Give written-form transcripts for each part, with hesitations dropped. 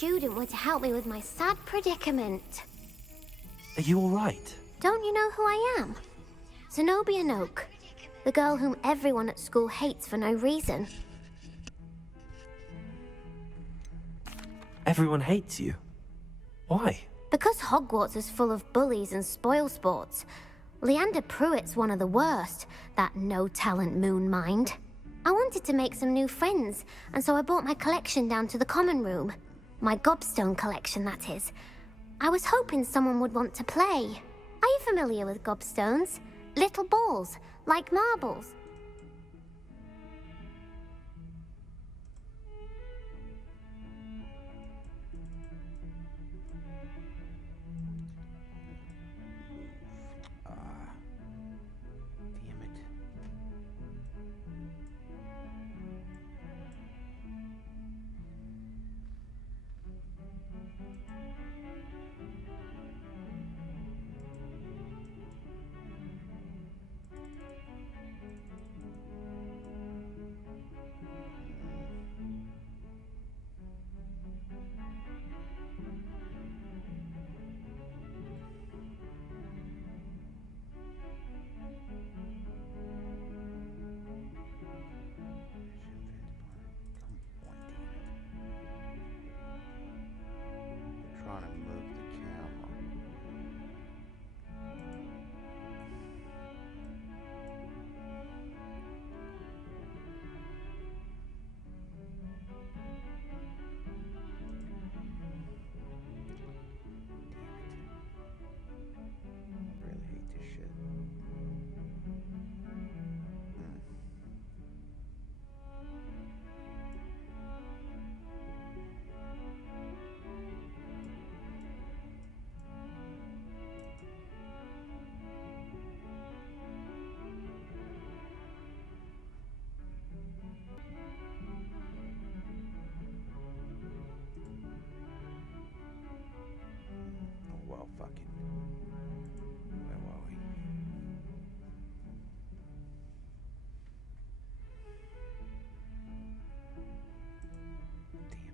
student were to help me with my sad predicament. Are you alright? Don't you know who I am? Zenobia Noak, the girl whom everyone at school hates for no reason. Everyone hates you. Why? Because Hogwarts is full of bullies and spoilsports. Leander Pruitt's one of the worst, that no-talent moon mind. I wanted to make some new friends, and so I brought my collection down to the common room. My gobstone collection, that is. I was hoping someone would want to play. Are you familiar with gobstones? Little balls, like marbles. Damn it. Trying to move the camera. Damn it. Really hate this shit. Oh, well, fucking. Where were we? Damn it.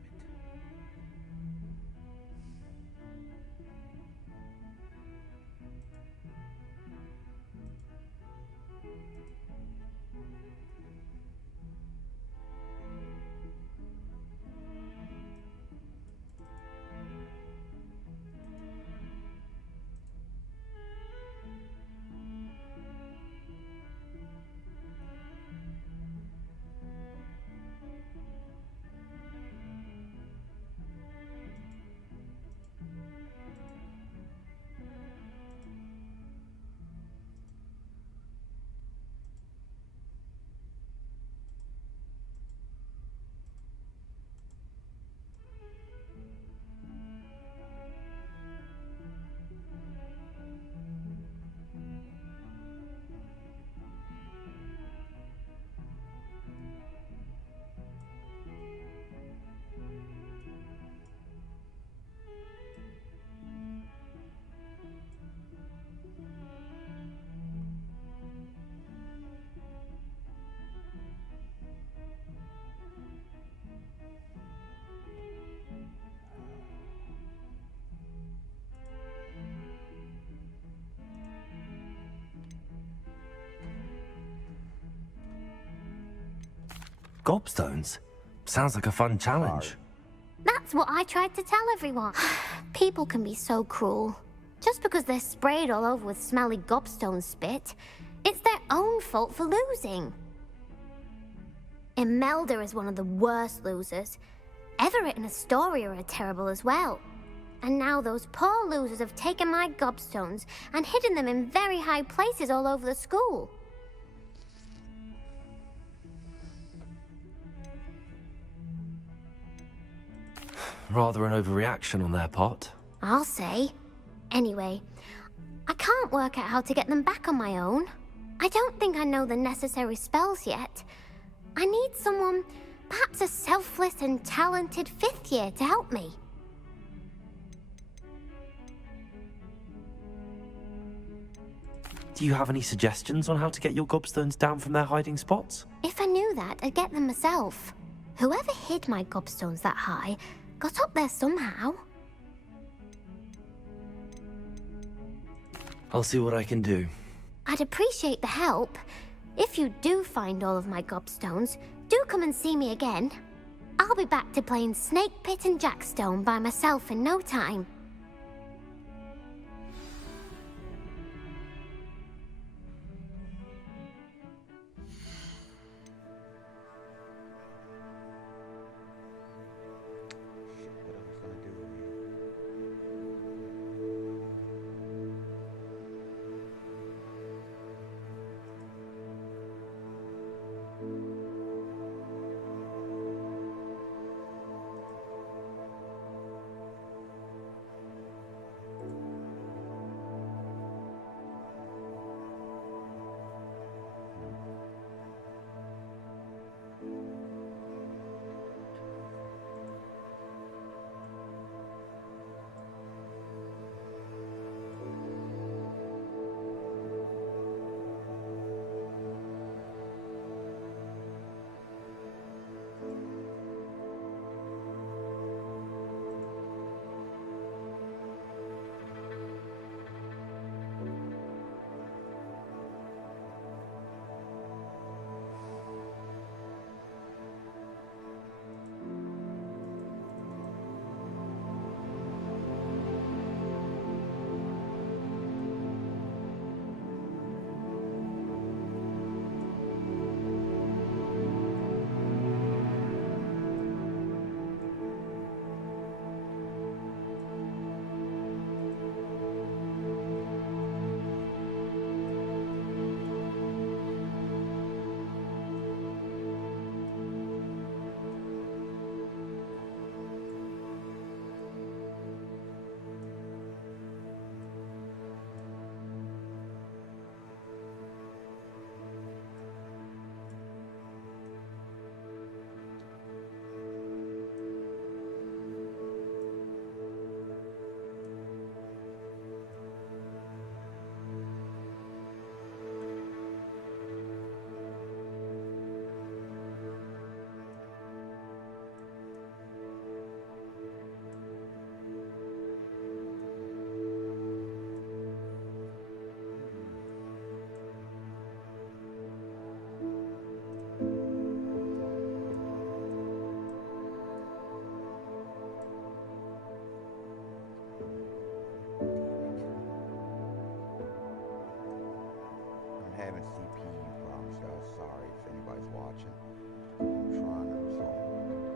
Gobstones? Sounds like a fun challenge. That's what I tried to tell everyone. People can be so cruel. Just because they're sprayed all over with smelly gobstone spit, it's their own fault for losing. Imelda is one of the worst losers. Everett and Astoria are terrible as well. And now those poor losers have taken my gobstones and hidden them in very high places all over the school. Rather an overreaction on their part. I'll say. Anyway, I can't work out how to get them back on my own. I don't think I know the necessary spells yet. I need someone, perhaps a selfless and talented fifth year to help me. Do you have any suggestions on how to get your gobstones down from their hiding spots? If I knew that, I'd get them myself. Whoever hid my gobstones that high got up there somehow. I'll see what I can do. I'd appreciate the help. If you do find all of my gobstones, do come and see me again. I'll be back to playing Snake Pit and Jackstone by myself in no time. Shit, what else can I do here? Having CPU problems, guys. Sorry if anybody's watching. I'm trying to get it resolved now.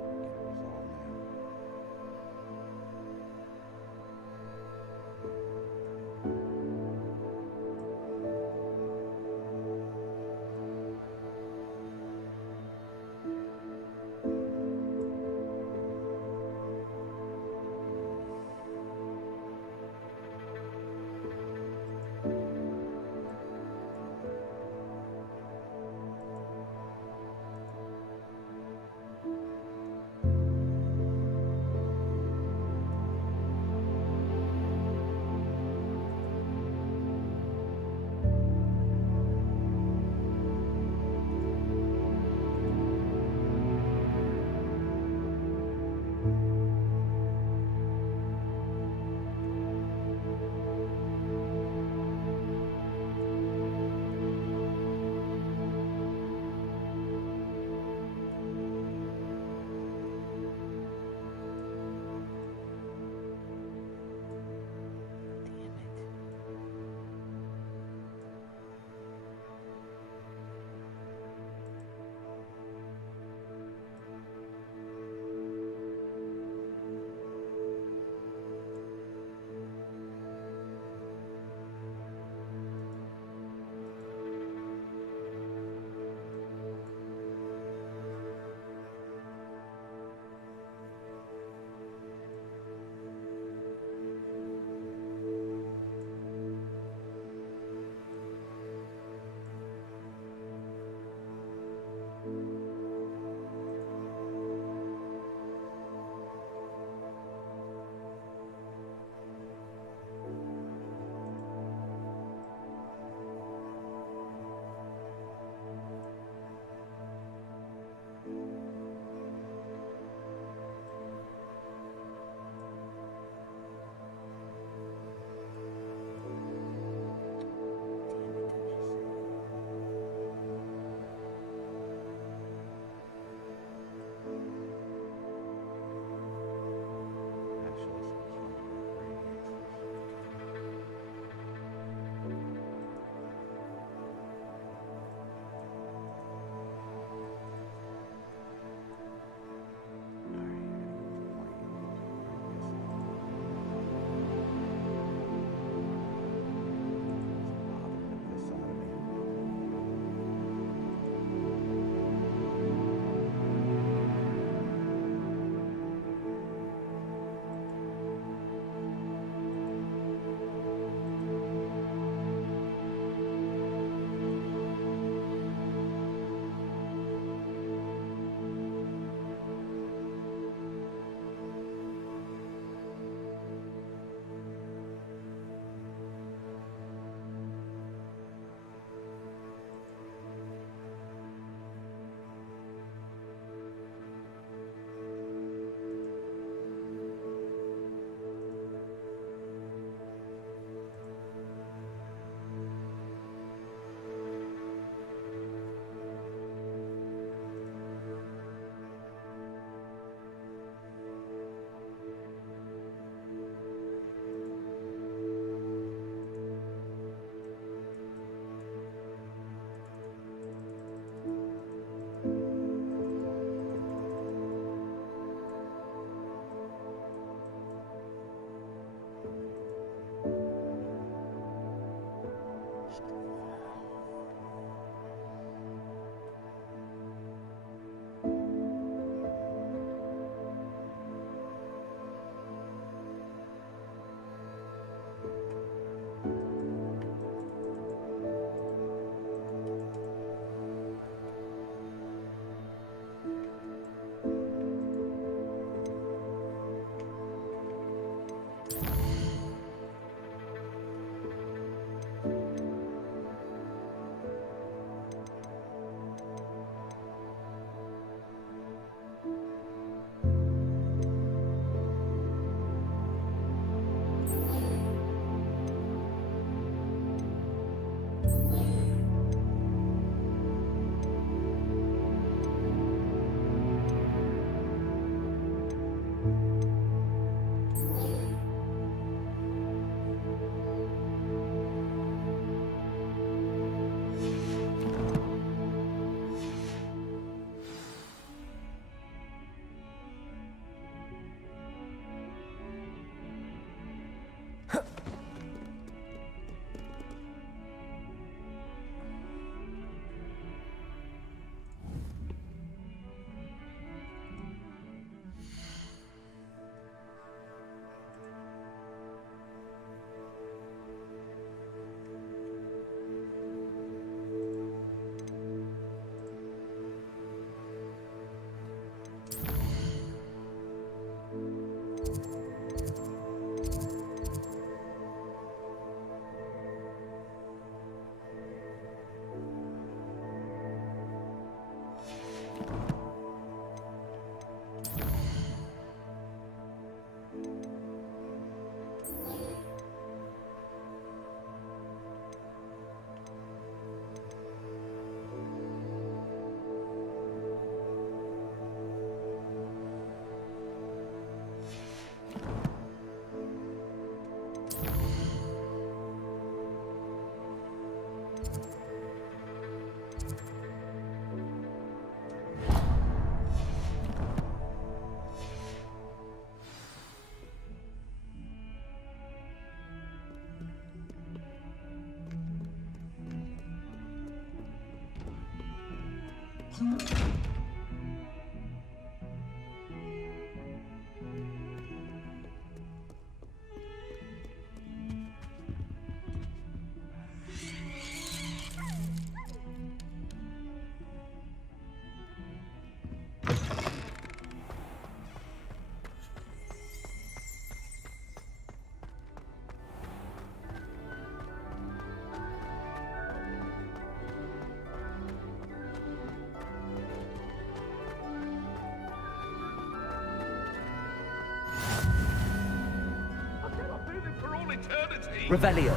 Eternity. Revelio.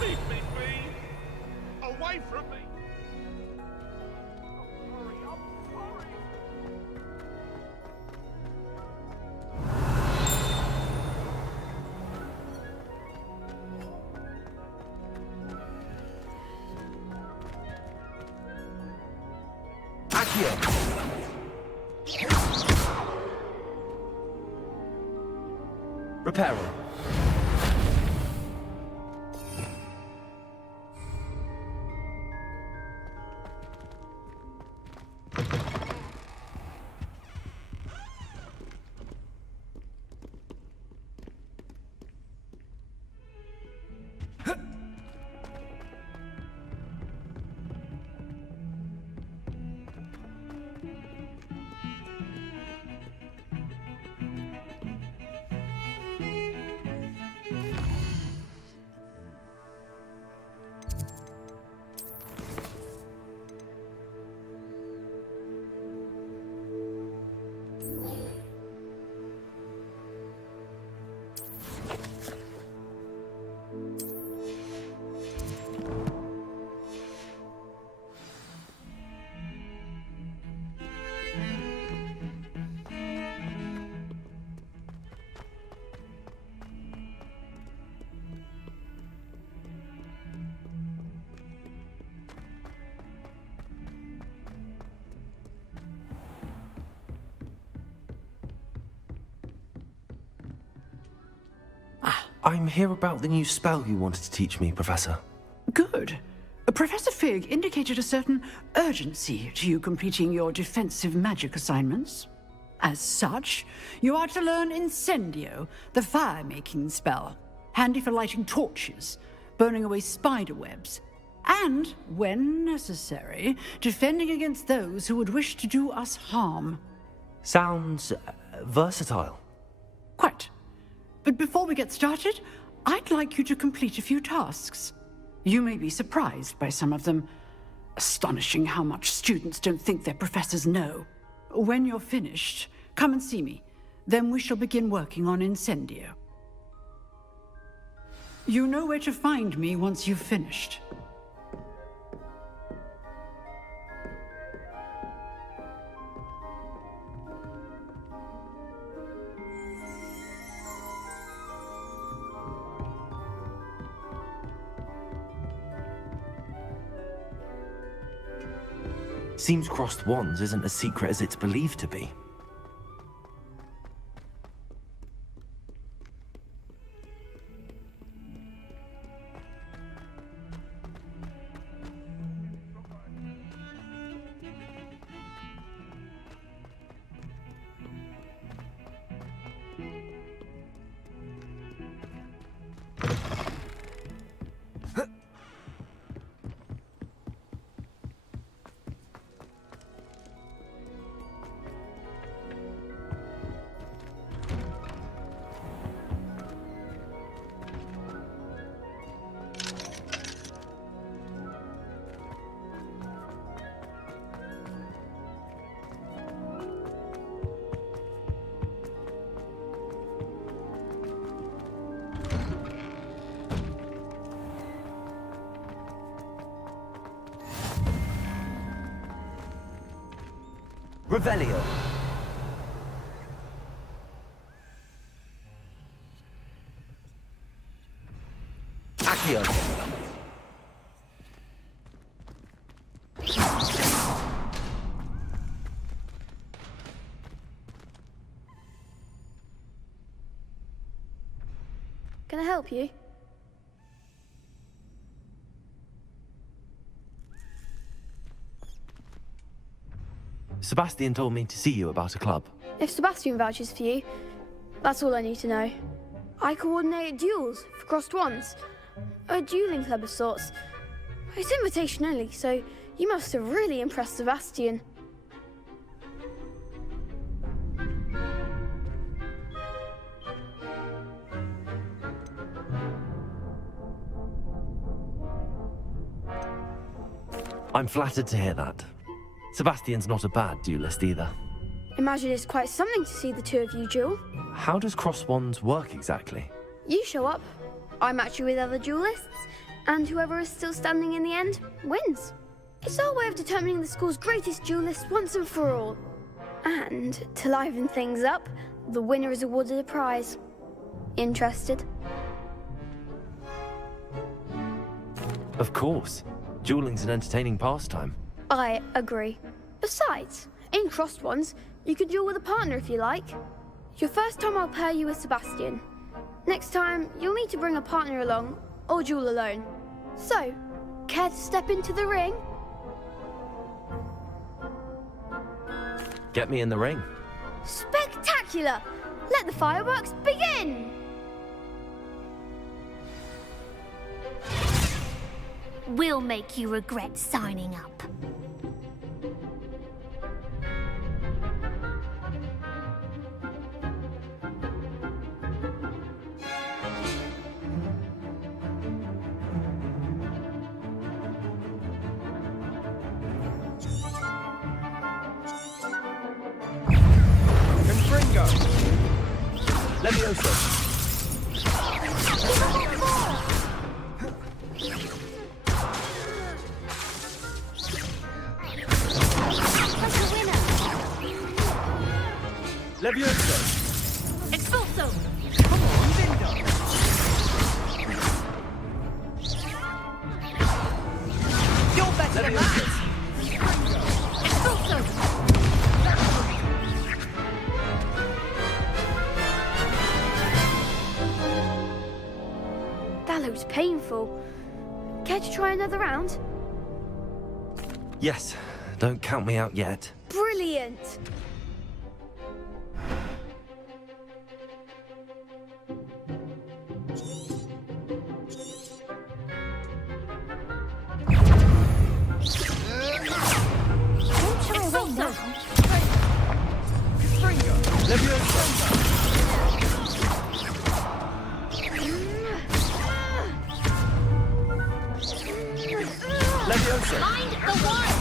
Leave me be. Away from me. I'm sorry. Accio. Reparo. I'm here about the new spell you wanted to teach me, Professor. Good. Professor Fig indicated a certain urgency to you completing your defensive magic assignments. As such, you are to learn Incendio, the fire-making spell, handy for lighting torches, burning away spider webs, and, when necessary, defending against those who would wish to do us harm. Sounds versatile. Quite. But before we get started, I'd like you to complete a few tasks. You may be surprised by some of them. Astonishing how much students don't think their professors know. When you're finished, come and see me. Then we shall begin working on Incendio. You know where to find me once you've finished. Seems crossed wands isn't as secret as it's believed to be. Revelio. Accio. Can I help you? Sebastian told me to see you about a club. If Sebastian vouches for you, that's all I need to know. I coordinate duels for crossed wands. A dueling club of sorts. It's invitation only, so you must have really impressed Sebastian. I'm flattered to hear that. Sebastian's not a bad duelist either. Imagine it's quite something to see the two of you duel. How does cross wands work exactly? You show up, I match you with other duelists, and whoever is still standing in the end wins. It's our way of determining the school's greatest duelist once and for all. And to liven things up, the winner is awarded a prize. Interested? Of course. Dueling's an entertaining pastime. I agree. Besides, in crossed ones, you can duel with a partner if you like. Your first time I'll pair you with Sebastian. Next time, you'll need to bring a partner along, or duel alone. So, care to step into the ring? Get me in the ring. Spectacular! Let the fireworks begin! We'll make you regret signing up. Confringo. Levioso. Levioso. Expulso! You're better than that. Expulso! That looks painful. Care to try another round? Yes, don't count me out yet. Brilliant! Don't try away now. Confringo. Levioso. Levioso. Mind the wall!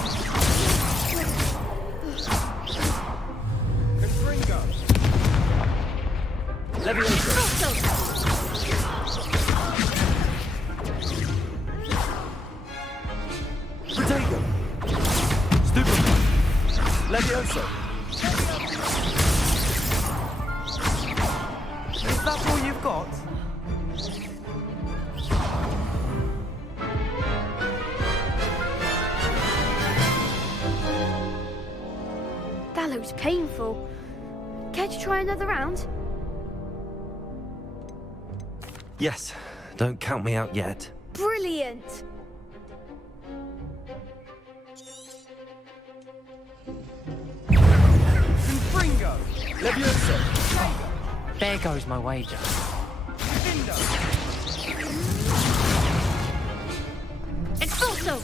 Confringo. Levioso. Protego. Stupid. Levioso. Is that all you've got? That looks painful. Care to try another round? Yes, don't count me out yet. Brilliant! Confringo. Levioso. There goes my wager. Vindo. Expulso!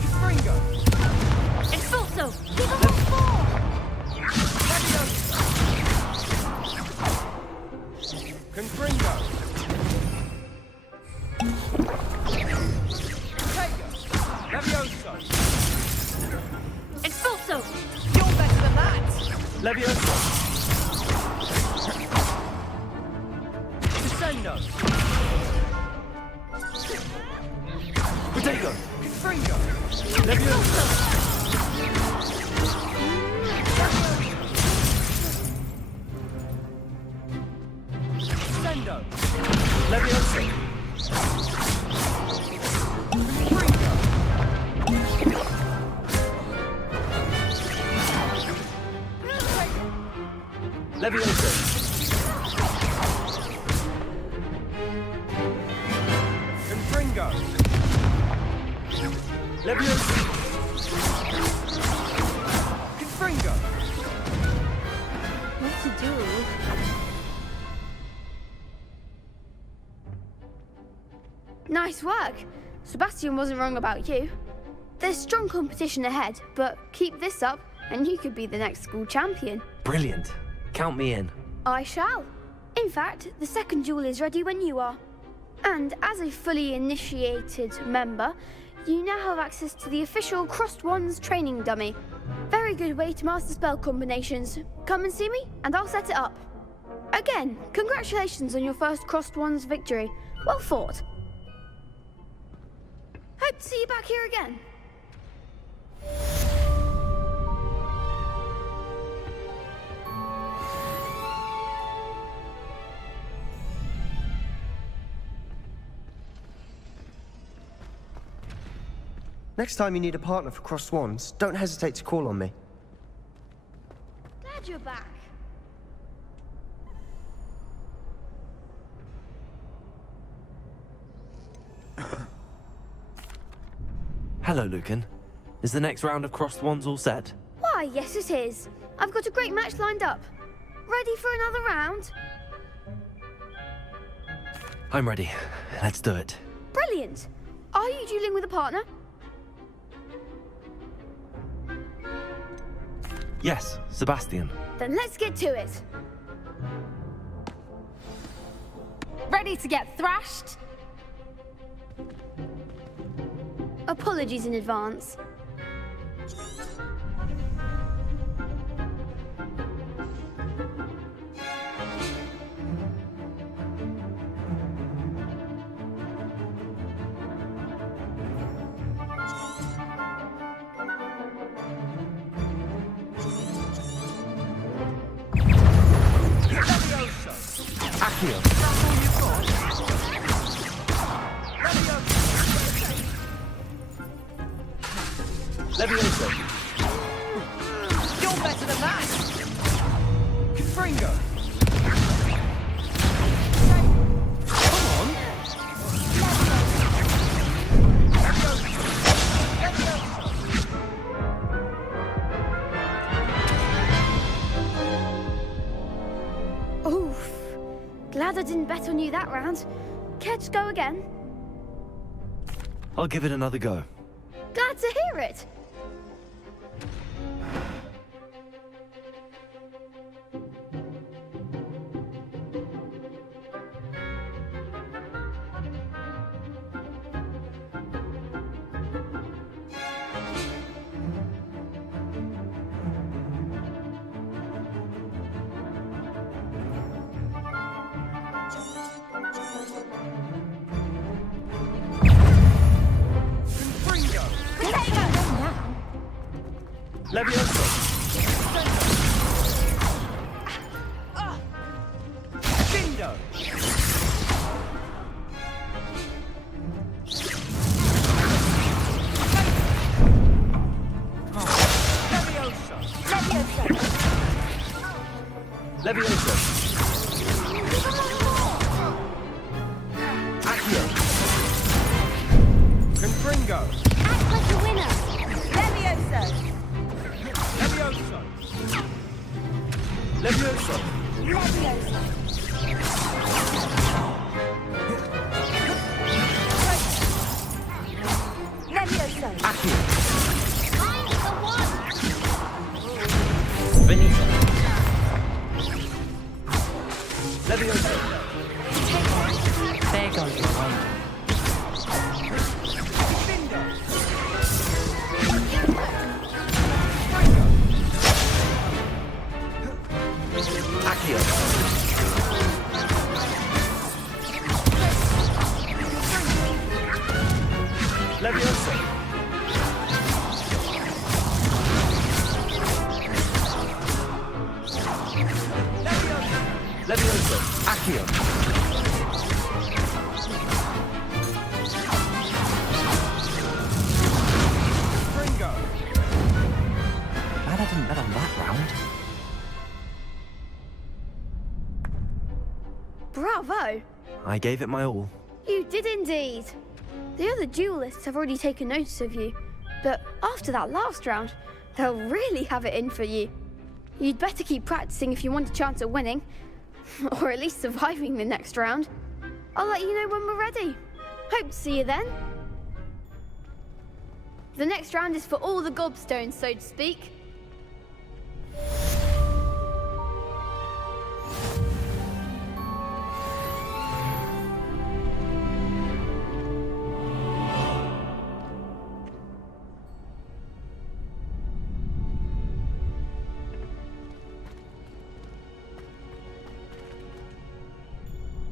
Confringo. Expulso! Confringo. Protego. Levioso. Expulso! You're better than that. Levioso. Crescendo. Stego! Confringo! Leviosa! Sendo! Leviosa! Confringo! Leviosa! Confringo! Leviosa! Confringo! What to do? Nice work. Sebastian wasn't wrong about you. There's strong competition ahead, but keep this up and you could be the next school champion. Brilliant. Count me in. I shall. In fact, the second duel is ready when you are. And as a fully initiated member, you now have access to the official Crossed Wands training dummy. Very good way to master spell combinations. Come and see me, and I'll set it up. Again, congratulations on your first Crossed Wands victory. Well fought. Hope to see you back here again. Next time you need a partner for Crossed Wands, don't hesitate to call on me. Glad you're back. Hello, Lucan. Is the next round of Crossed Wands all set? Why, yes it is. I've got a great match lined up. Ready for another round? I'm ready. Let's do it. Brilliant. Are you dueling with a partner? Yes, Sebastian. Then let's get to it. Ready to get thrashed? Apologies in advance. Accio. Leviosa. You're better than that! Confringo! Come on. Oof. Glad I didn't bet on you that round. Care to go again? I'll give it another go. Glad to hear it. Leviosa. Dindo! Leviosa. Accio. Confringo! Act like a winner. Leviosa! Leviosa! Leviosa. Leviosa! Accio. I'm the one. Benita. Leviosa. There goes my wager. Dindo! Leviosa! Leviosa! Accio! Ringo! Glad I didn't bet on that round. Bravo! I gave it my all. You did indeed. The other duelists have already taken notice of you, but after that last round, they'll really have it in for you. You'd better keep practicing if you want a chance at winning, or at least surviving the next round. I'll let you know when we're ready. Hope to see you then. The next round is for all the gobstones, so to speak.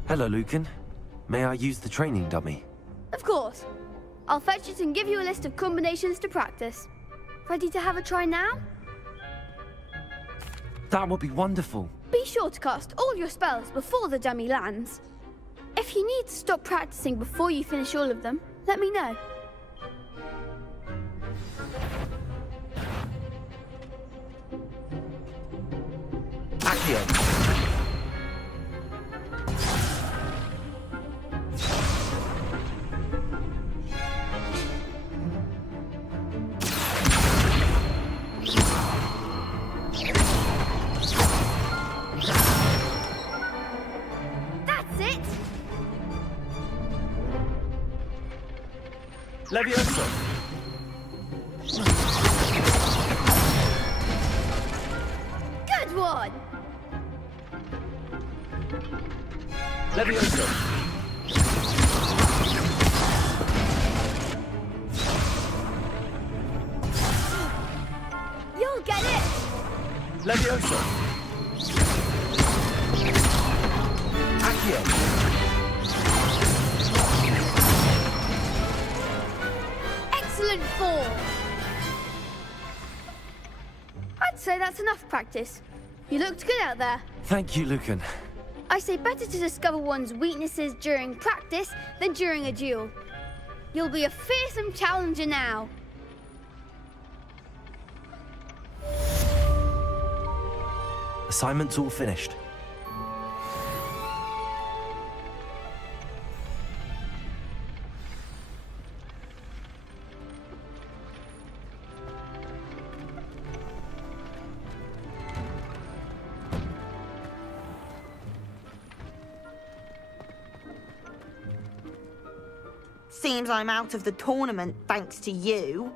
Hello, Lucan. May I use the training dummy? Of course. I'll fetch it and give you a list of combinations to practice. Ready to have a try now? That would be wonderful. Be sure to cast all your spells before the dummy lands. If you need to stop practicing before you finish all of them, let me know. Accio! That's it! Leviosa! Good one! Leviosa! You'll get it! Leviosa! Accio! Excellent form! I'd say that's enough practice. You looked good out there. Thank you, Lucan. I say better to discover one's weaknesses during practice than during a duel. You'll be a fearsome challenger now. Assignment's all finished. Seems I'm out of the tournament thanks to you.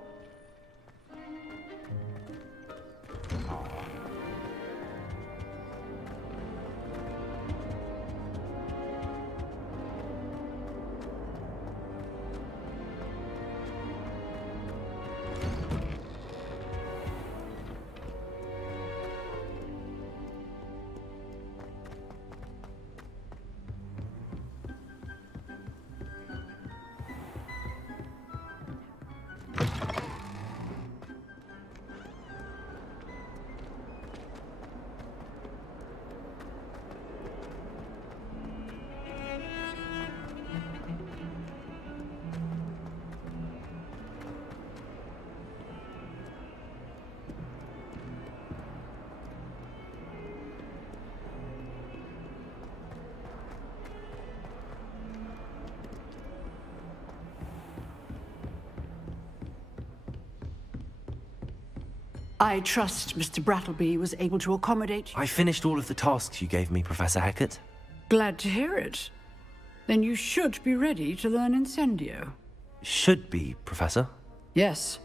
I trust Mr. Brattleby was able to accommodate you. I finished all of the tasks you gave me, Professor Hackett. Glad to hear it. Then you should be ready to learn Incendio. Should be, Professor. Yes.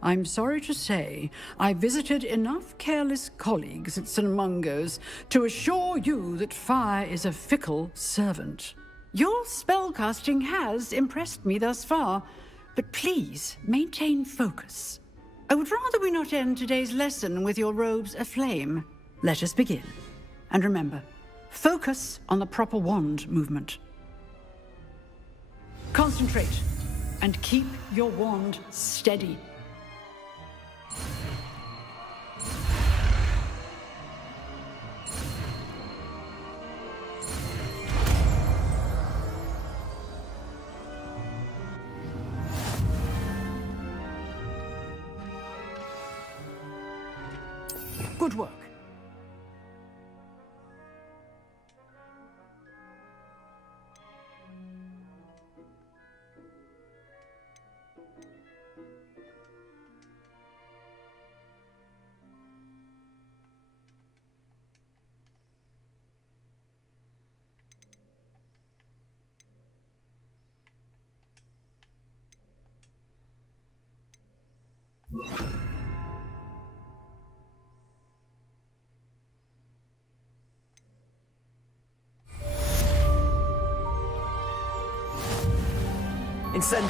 I'm sorry to say, I visited enough careless colleagues at St. Mungo's to assure you that fire is a fickle servant. Your spellcasting has impressed me thus far, but please maintain focus. I would rather we not end today's lesson with your robes aflame. Let us begin. And remember, focus on the proper wand movement. Concentrate, and keep your wand steady. Good work. Incendio!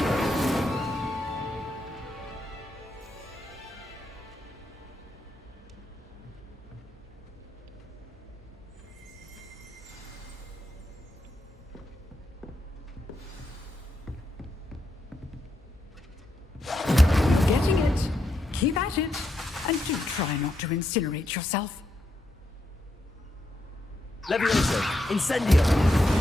Getting it. Keep at it. And do try not to incinerate yourself. Levioso! Incendio!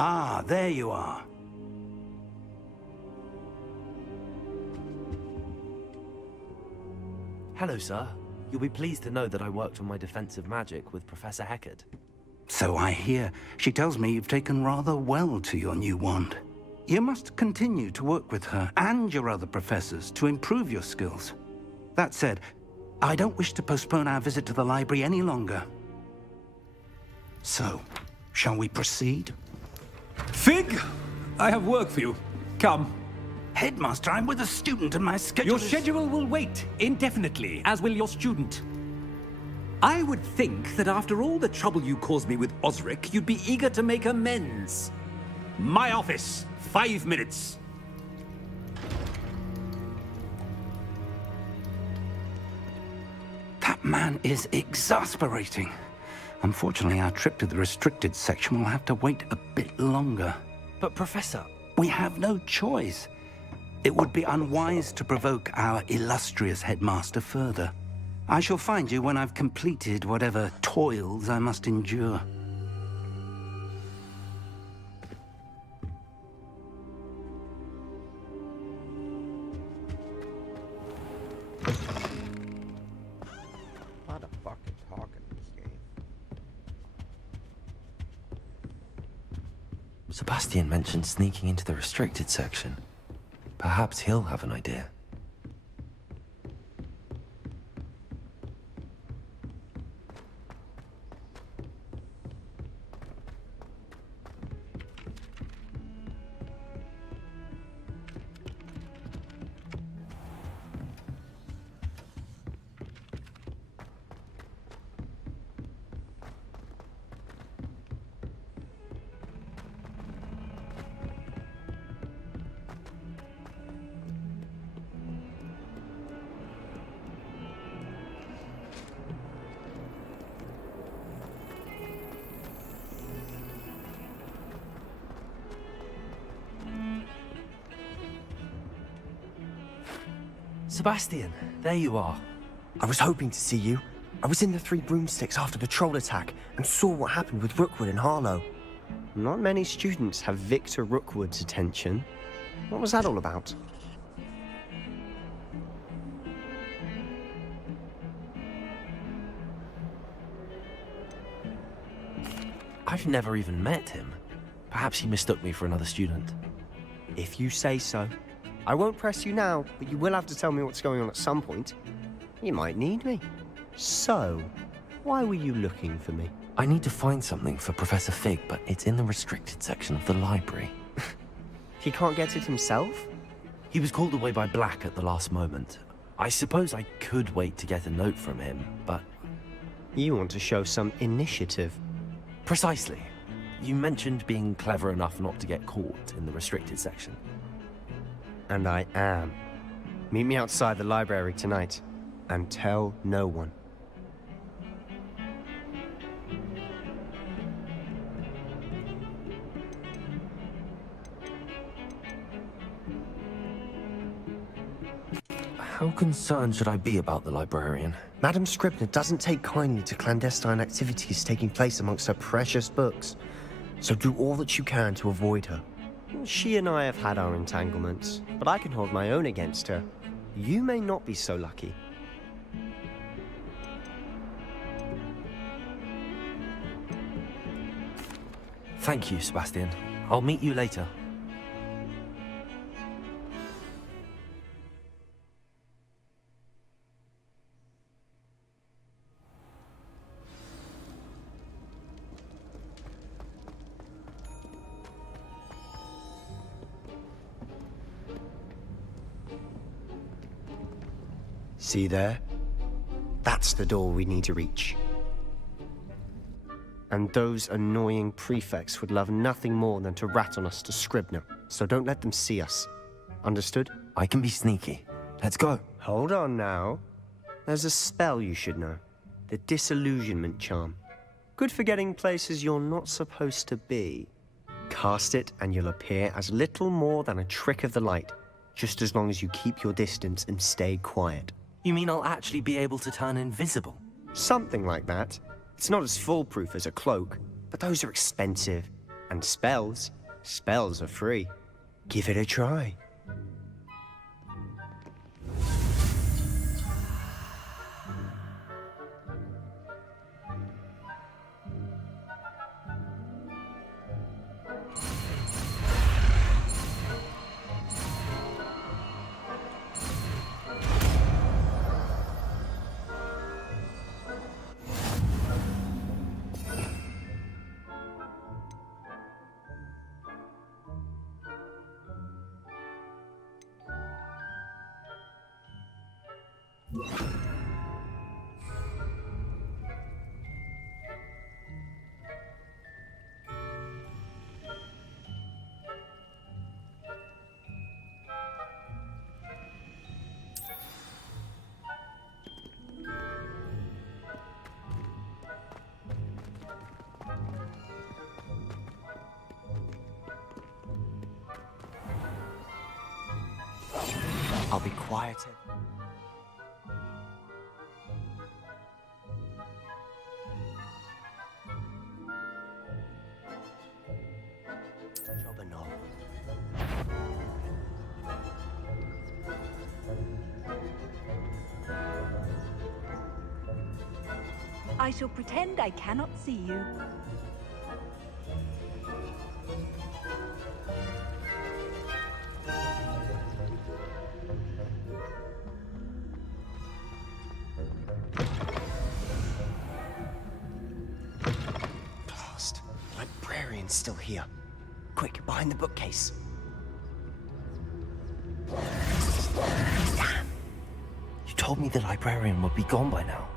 Ah, there you are. Hello, sir. You'll be pleased to know that I worked on my defensive magic with Professor Heckard. So I hear. She tells me you've taken rather well to your new wand. You must continue to work with her and your other professors to improve your skills. That said, I don't wish to postpone our visit to the library any longer. So, shall we proceed? Fig, I have work for you. Come. Headmaster, I'm with a student and my schedule Your schedule will wait indefinitely, as will your student. I would think that after all the trouble you caused me with Osric, you'd be eager to make amends. My office, 5 minutes. That man is exasperating. Unfortunately, our trip to the restricted section will have to wait a bit longer. But, Professor... We have no choice. It would be unwise to provoke our illustrious headmaster further. I shall find you when I've completed whatever toils I must endure. A lot of fucking talking in this game. Sebastian mentioned sneaking into the restricted section. Perhaps he'll have an idea. Sebastian, there you are. I was hoping to see you. I was in the Three Broomsticks after the troll attack and saw what happened with Rookwood and Harlow. Not many students have Victor Rookwood's attention. What was that all about? I've never even met him. Perhaps he mistook me for another student. If you say so. I won't press you now, but you will have to tell me what's going on at some point. You might need me. So, why were you looking for me? I need to find something for Professor Fig, but it's in the restricted section of the library. He can't get it himself? He was called away by Black at the last moment. I suppose I could wait to get a note from him, but... You want to show some initiative. Precisely. You mentioned being clever enough not to get caught in the restricted section. And I am. Meet me outside the library tonight, and tell no one. How concerned should I be about the librarian? Madam Scribner doesn't take kindly to clandestine activities taking place amongst her precious books, so do all that you can to avoid her. She and I have had our entanglements, but I can hold my own against her. You may not be so lucky. Thank you, Sebastian. I'll meet you later. See there? That's the door we need to reach. And those annoying prefects would love nothing more than to rat on us to Scribner, so don't let them see us. Understood? I can be sneaky. Let's go. Hold on now. There's a spell you should know. The Disillusionment Charm. Good for getting places you're not supposed to be. Cast it and you'll appear as little more than a trick of the light, just as long as you keep your distance and stay quiet. You mean I'll actually be able to turn invisible? Something like that. It's not as foolproof as a cloak, but those are expensive. And spells are free. Give it a try. I'll be quiet. I shall pretend I cannot see you. Blast. The librarian's still here. Quick, behind the bookcase. Damn! You told me the librarian would be gone by now.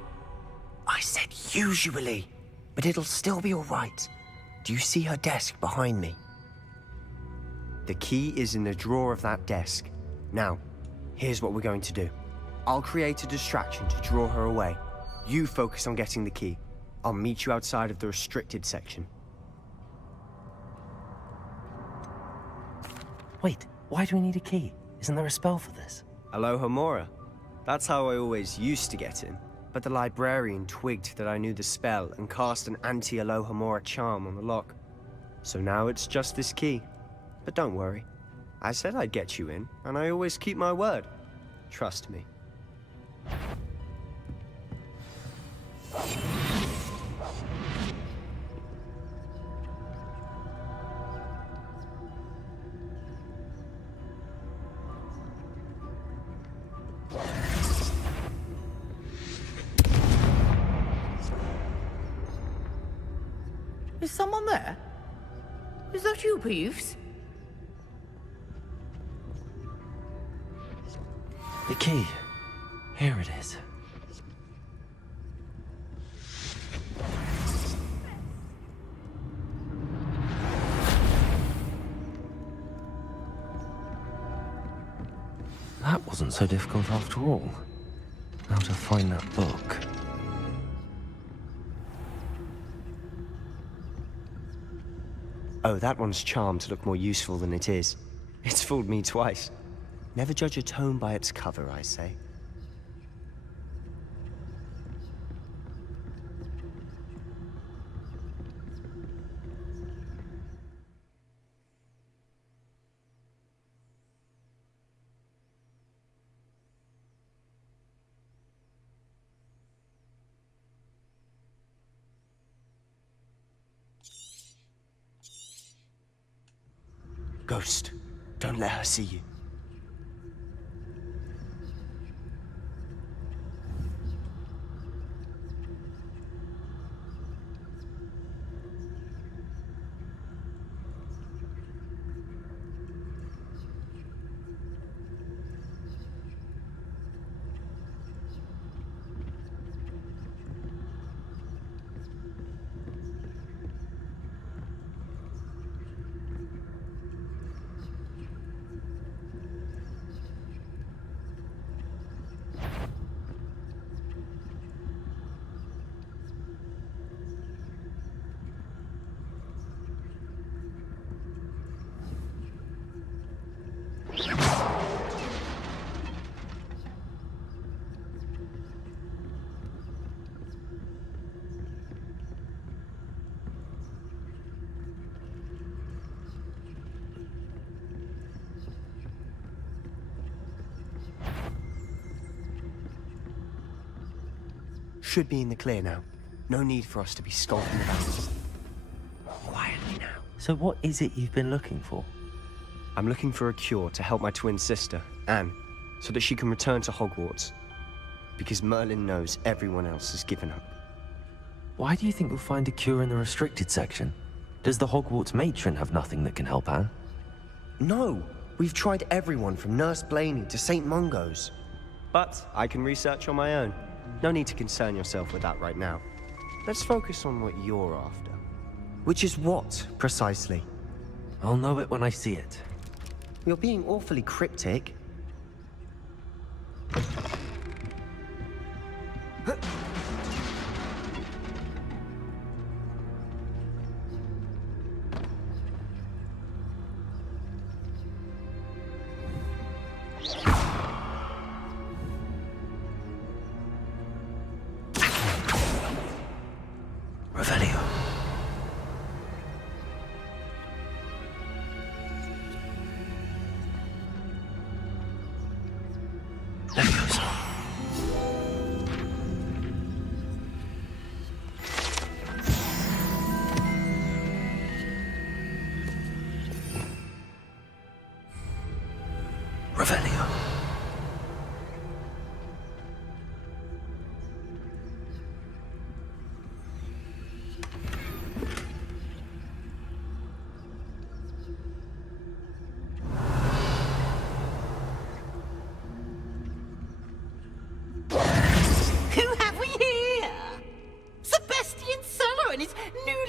I said usually, but it'll still be all right. Do you see her desk behind me? The key is in the drawer of that desk. Now, here's what we're going to do. I'll create a distraction to draw her away. You focus on getting the key. I'll meet you outside of the restricted section. Wait, why do we need a key? Isn't there a spell for this? Alohomora. That's how I always used to get in. But the librarian twigged that I knew the spell and cast an anti-Alohomora charm on the lock. So now it's just this key. But don't worry. I said I'd get you in, and I always keep my word. Trust me. Is someone there? Is that you, Peeves? The key. Here it is. That wasn't so difficult after all. Now to find that book. Oh, that one's charmed to look more useful than it is. It's fooled me twice. Never judge a tome by its cover, I say. Ghost, don't let her see you. Should be in the clear now. No need for us to be skulking about. Quietly now. So what is it you've been looking for? I'm looking for a cure to help my twin sister, Anne, so that she can return to Hogwarts. Because Merlin knows everyone else has given up. Why do you think you'll find a cure in the restricted section? Does the Hogwarts matron have nothing that can help Anne? No! We've tried everyone from Nurse Blaney to St. Mungo's. But I can research on my own. No need to concern yourself with that right now. Let's focus on what you're after. Which is what, precisely? I'll know it when I see it. You're being awfully cryptic.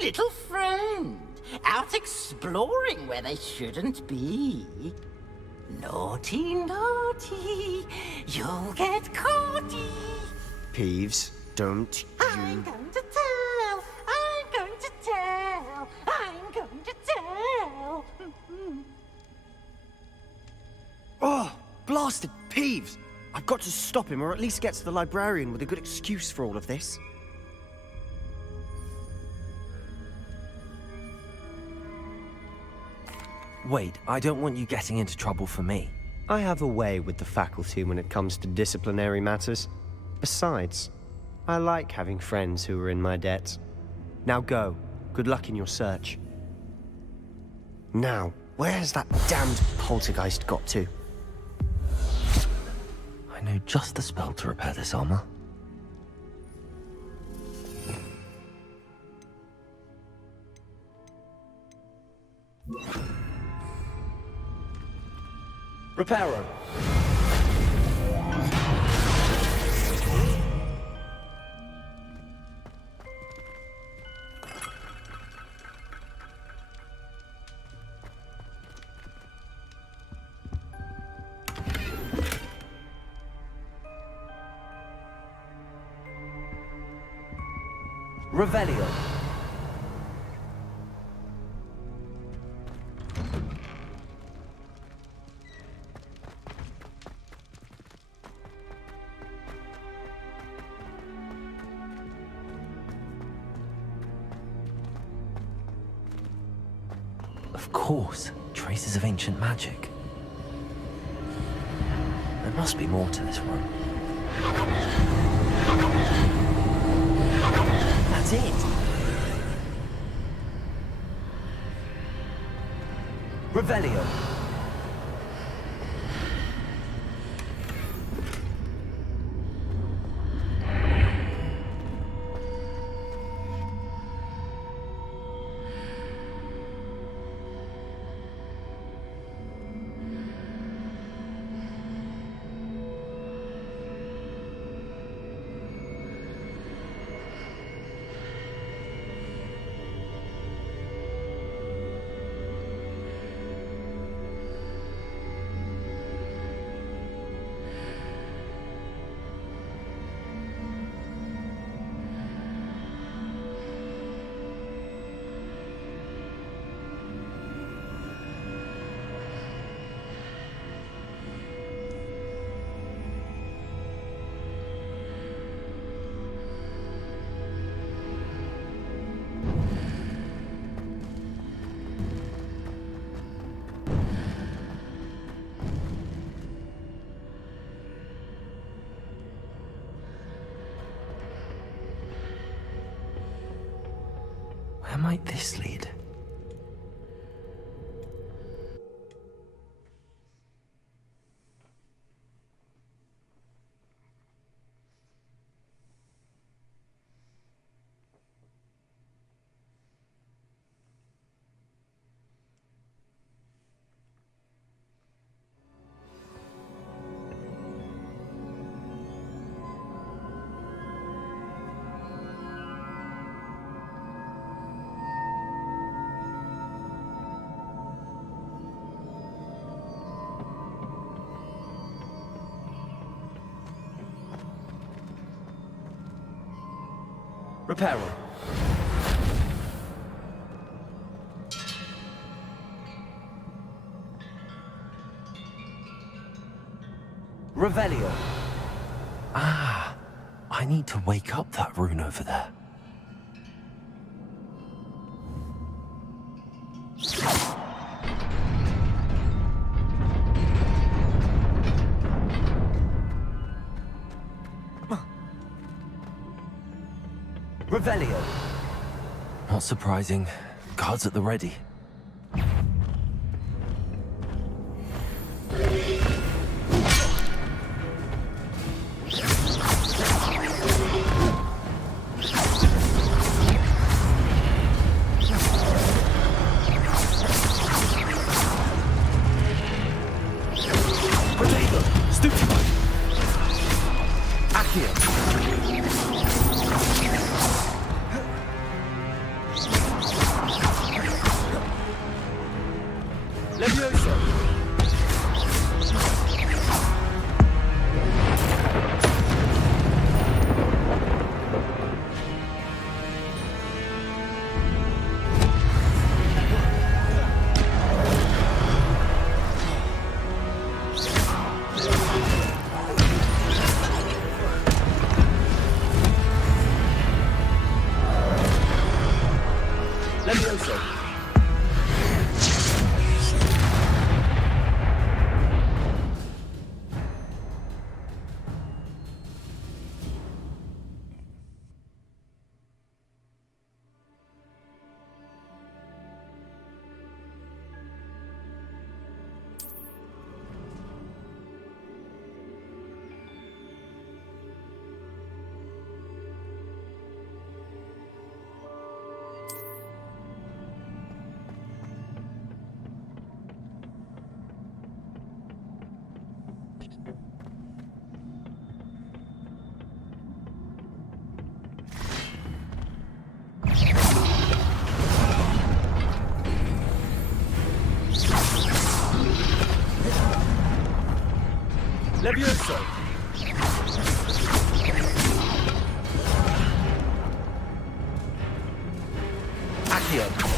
Little friend, out exploring where they shouldn't be. Naughty, naughty, you'll get caughty. Peeves, don't you... I'm going to tell, I'm going to tell, I'm going to tell. Oh, blasted Peeves! I've got to stop him, or at least get to the librarian with a good excuse for all of this. Wait, I don't want you getting into trouble for me. I have a way with the faculty when it comes to disciplinary matters. Besides, I like having friends who are in my debt. Now go. Good luck in your search. Now, where has that damned poltergeist got to? I know just the spell to repair this armor. Reparo. Revelio. Of course, traces of ancient magic. There must be more to this room. That's it! Revelio. Where might this lead? Reparo. Revelio. Ah, I need to wake up that rune over there. Revelio. Not surprising. Guards at the ready. Levioso. Levioso. Accio.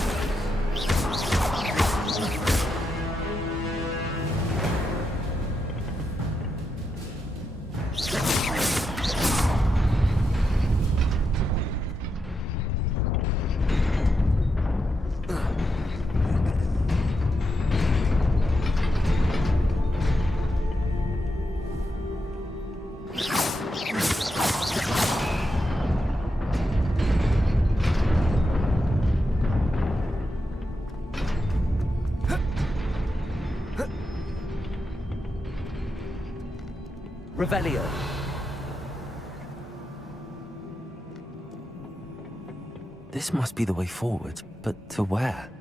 Revelio. This must be the way forward, but to where?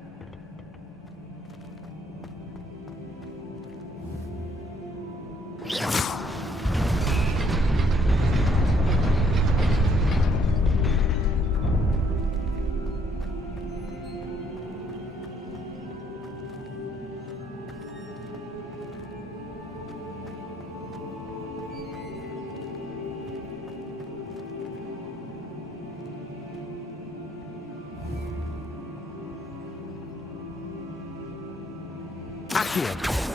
Accio.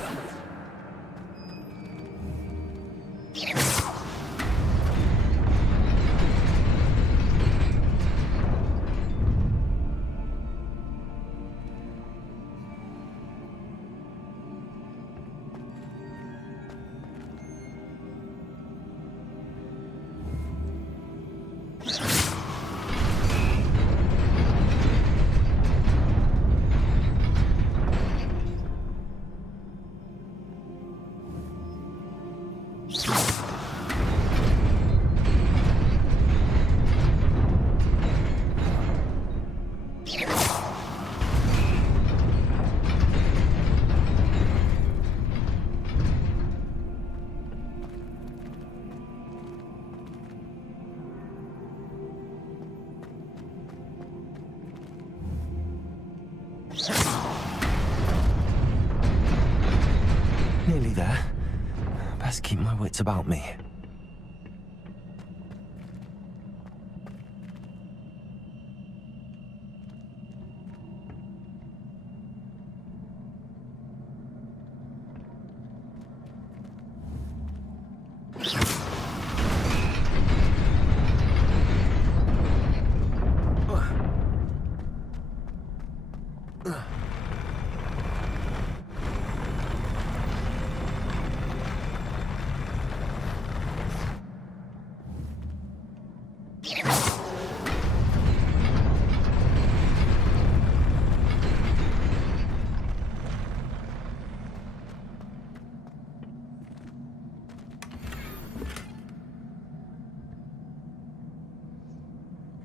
Nearly there. Best keep my wits about me.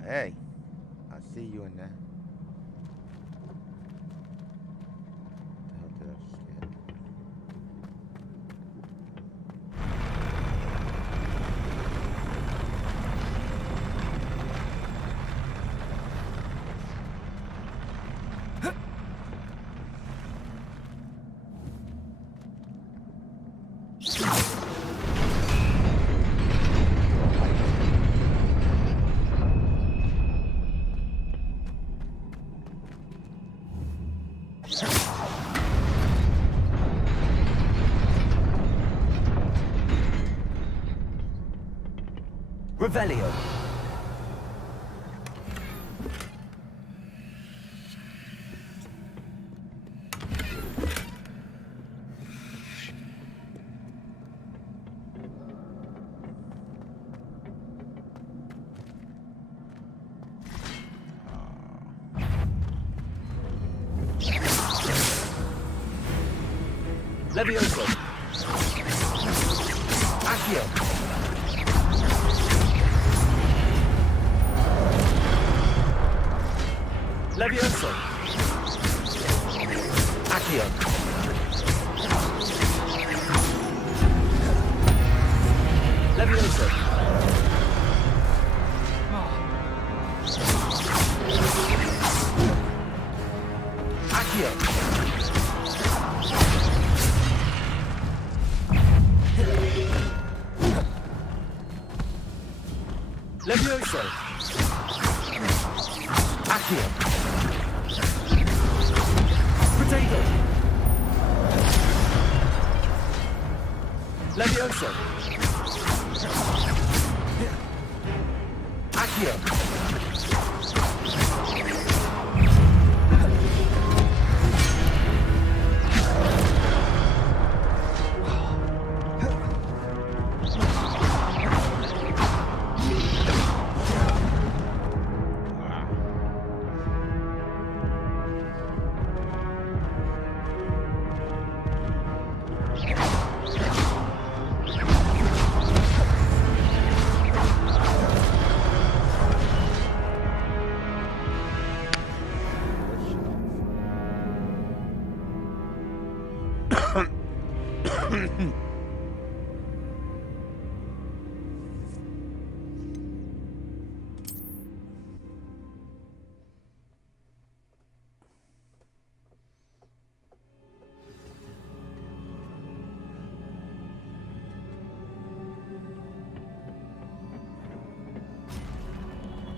Hey, I see you in there. What the hell did I just get? Revelio. Levioso. Accio. Levioso. Accio. Levioso. Accio. Levioso. Accio. Potato. Levioso. Accio.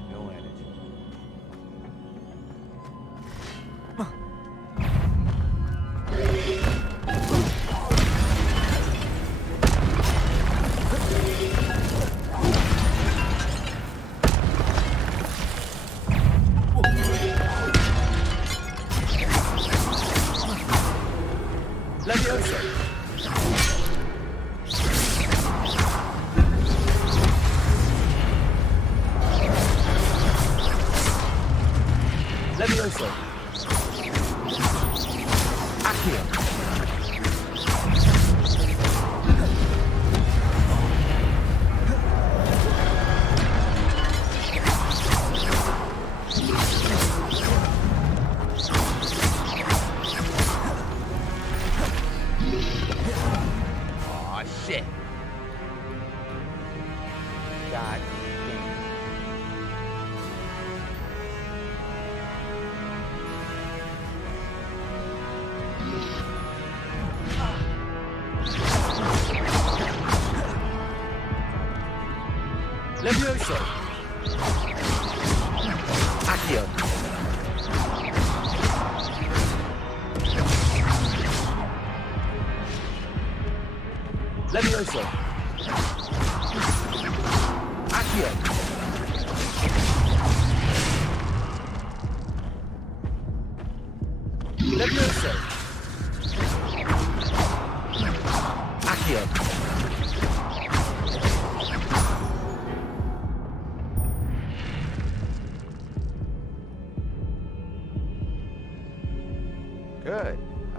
No energy. Levioso. Levioso. Accio. Aw, shit. God damn. Levioso. Accio. Levioso. Accio. Levioso. Accio. Good.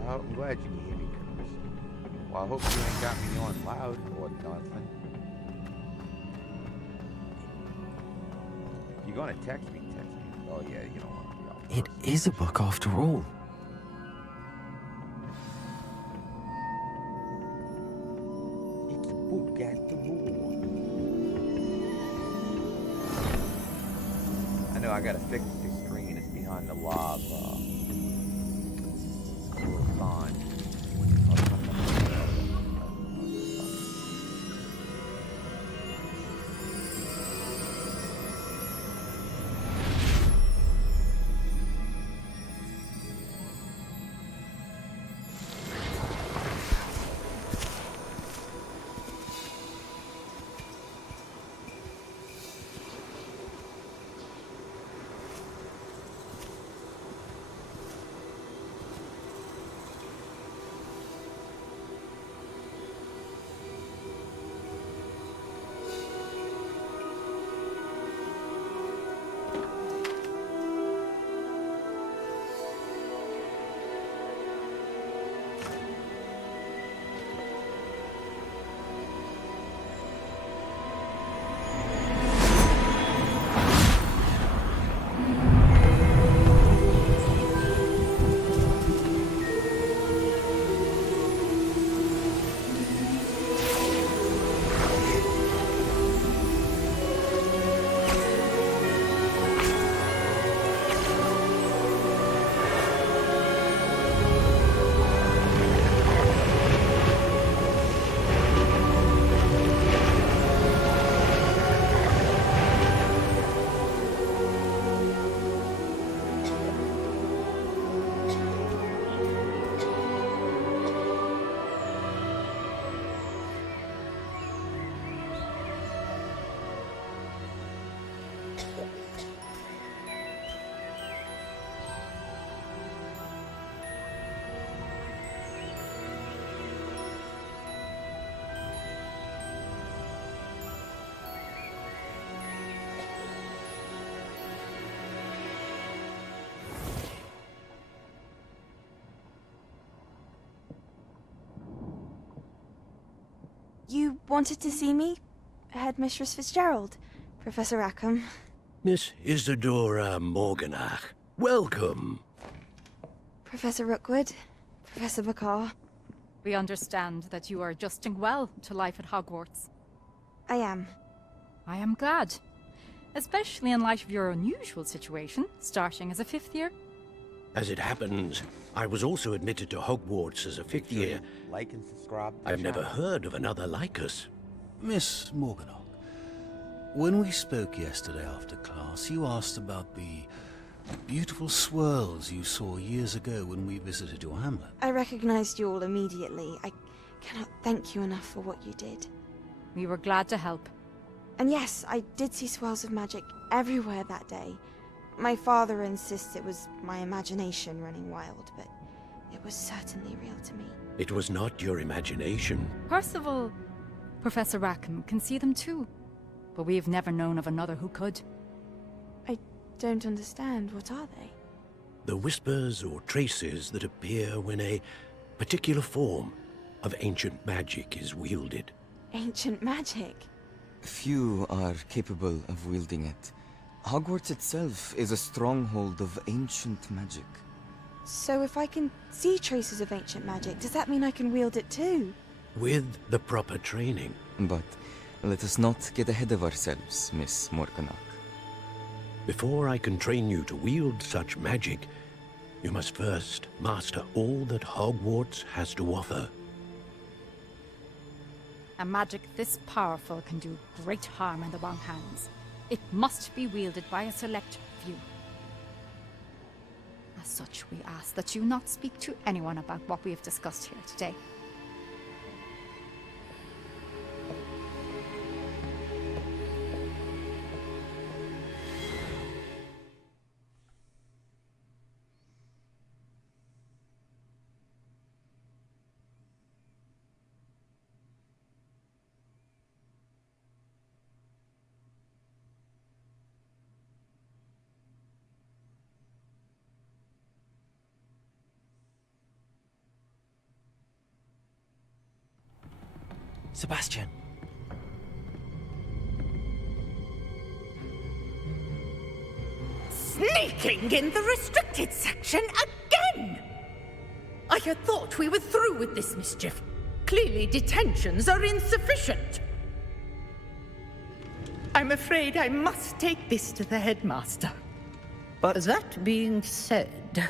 I'm glad you can hear me, Chris. Well, I hope you ain't got me on loud or nothing. If you're gonna text me, text me. Oh yeah, you don't want to be all It is a book after all. It's a book after all. I know I gotta fix the screen. It's behind the lava. It's a little sign. wanted to see me? Headmistress Fitzgerald, Professor Rackham. Miss Isadora Morganach, welcome. Professor Rookwood, Professor Bakar. We understand that you are adjusting well to life at Hogwarts. I am. I am glad. Especially in light of your unusual situation, starting as a 5th year. As it happens, I was also admitted to Hogwarts as a 5th year. Like and subscribe. I've never heard of another like us. Miss Morganach, when we spoke yesterday after class, you asked about the beautiful swirls you saw years ago when we visited your hamlet. I recognized you all immediately. I cannot thank you enough for what you did. We were glad to help. And yes, I did see swirls of magic everywhere that day. My father insists it was my imagination running wild, but it was certainly real to me. It was not your imagination. Percival, Professor Rackham can see them too. But we have never known of another who could. I don't understand. What are they? The whispers or traces that appear when a particular form of ancient magic is wielded. Ancient magic? Few are capable of wielding it. Hogwarts itself is a stronghold of ancient magic. So if I can see traces of ancient magic, does that mean I can wield it too? With the proper training. But let us not get ahead of ourselves, Miss Morganach. Before I can train you to wield such magic, you must first master all that Hogwarts has to offer. A magic this powerful can do great harm in the wrong hands. It must be wielded by a select few. As such, we ask that you not speak to anyone about what we have discussed here today. Sebastian. Sneaking in the restricted section again! I had thought we were through with this mischief. Clearly detentions are insufficient. I'm afraid I must take this to the headmaster. But that being said,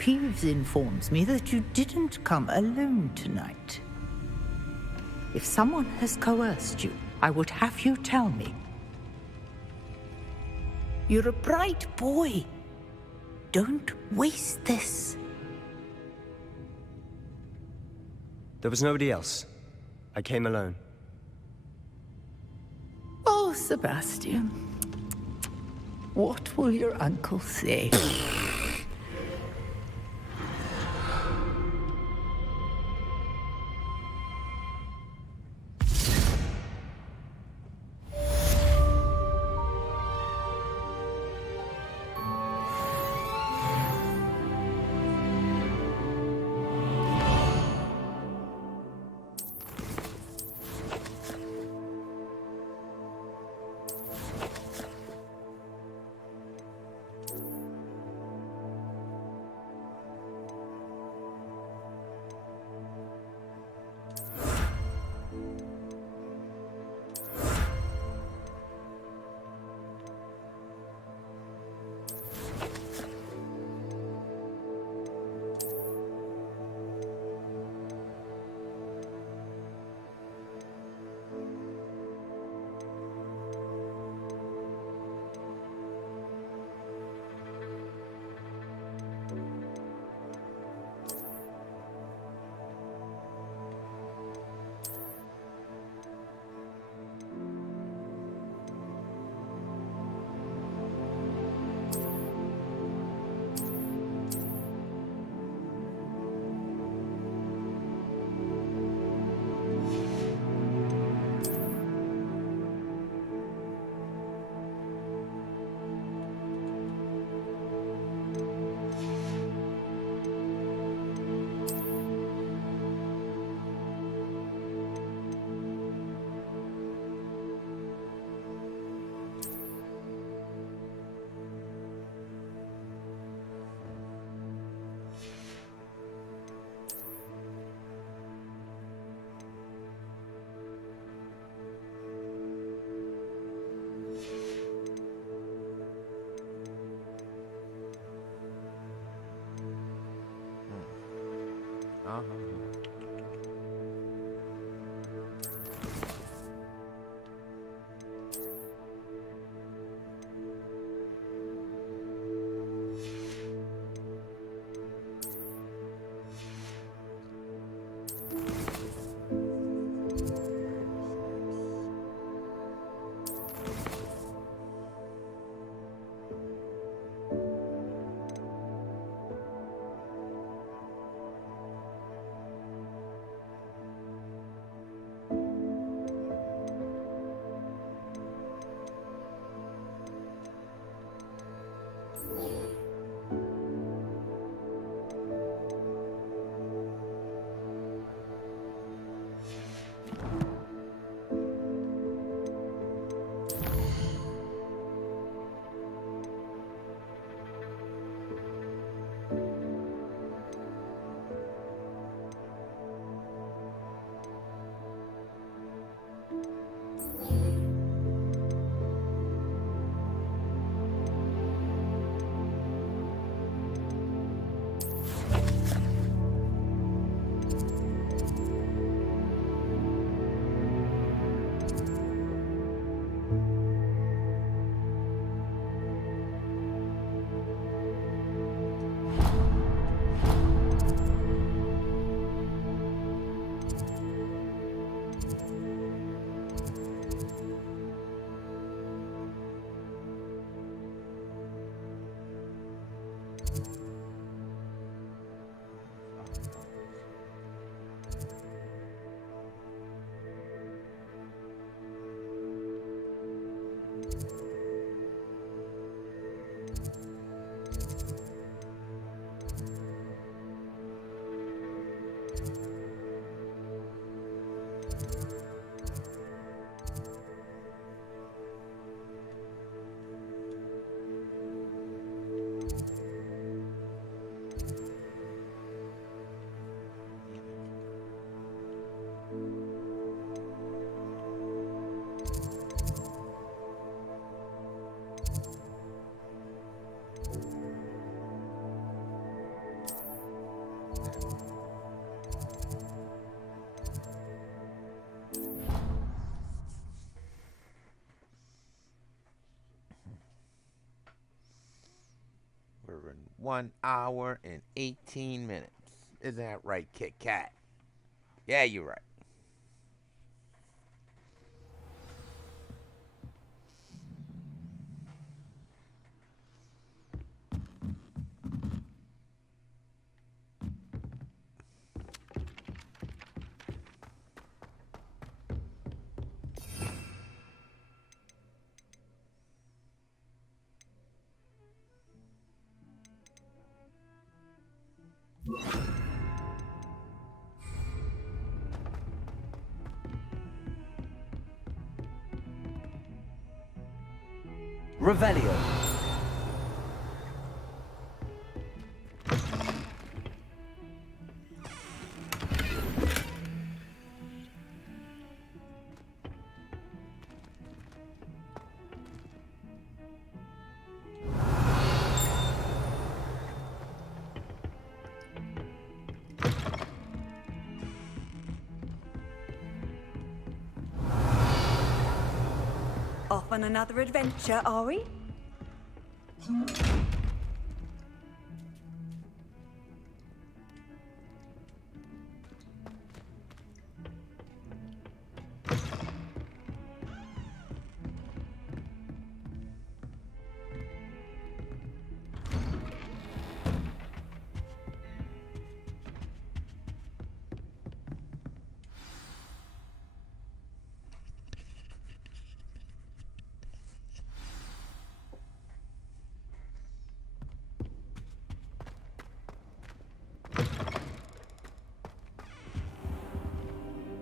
Peeves informs me that you didn't come alone tonight. If someone has coerced you, I would have you tell me. You're a bright boy. Don't waste this. There was nobody else. I came alone. Oh, Sebastian. What will your uncle say? We're in 1 hour and 18 minutes. Isn't that right, Kit Kat? Yeah, you're right. Revelio. Off on another adventure, are we?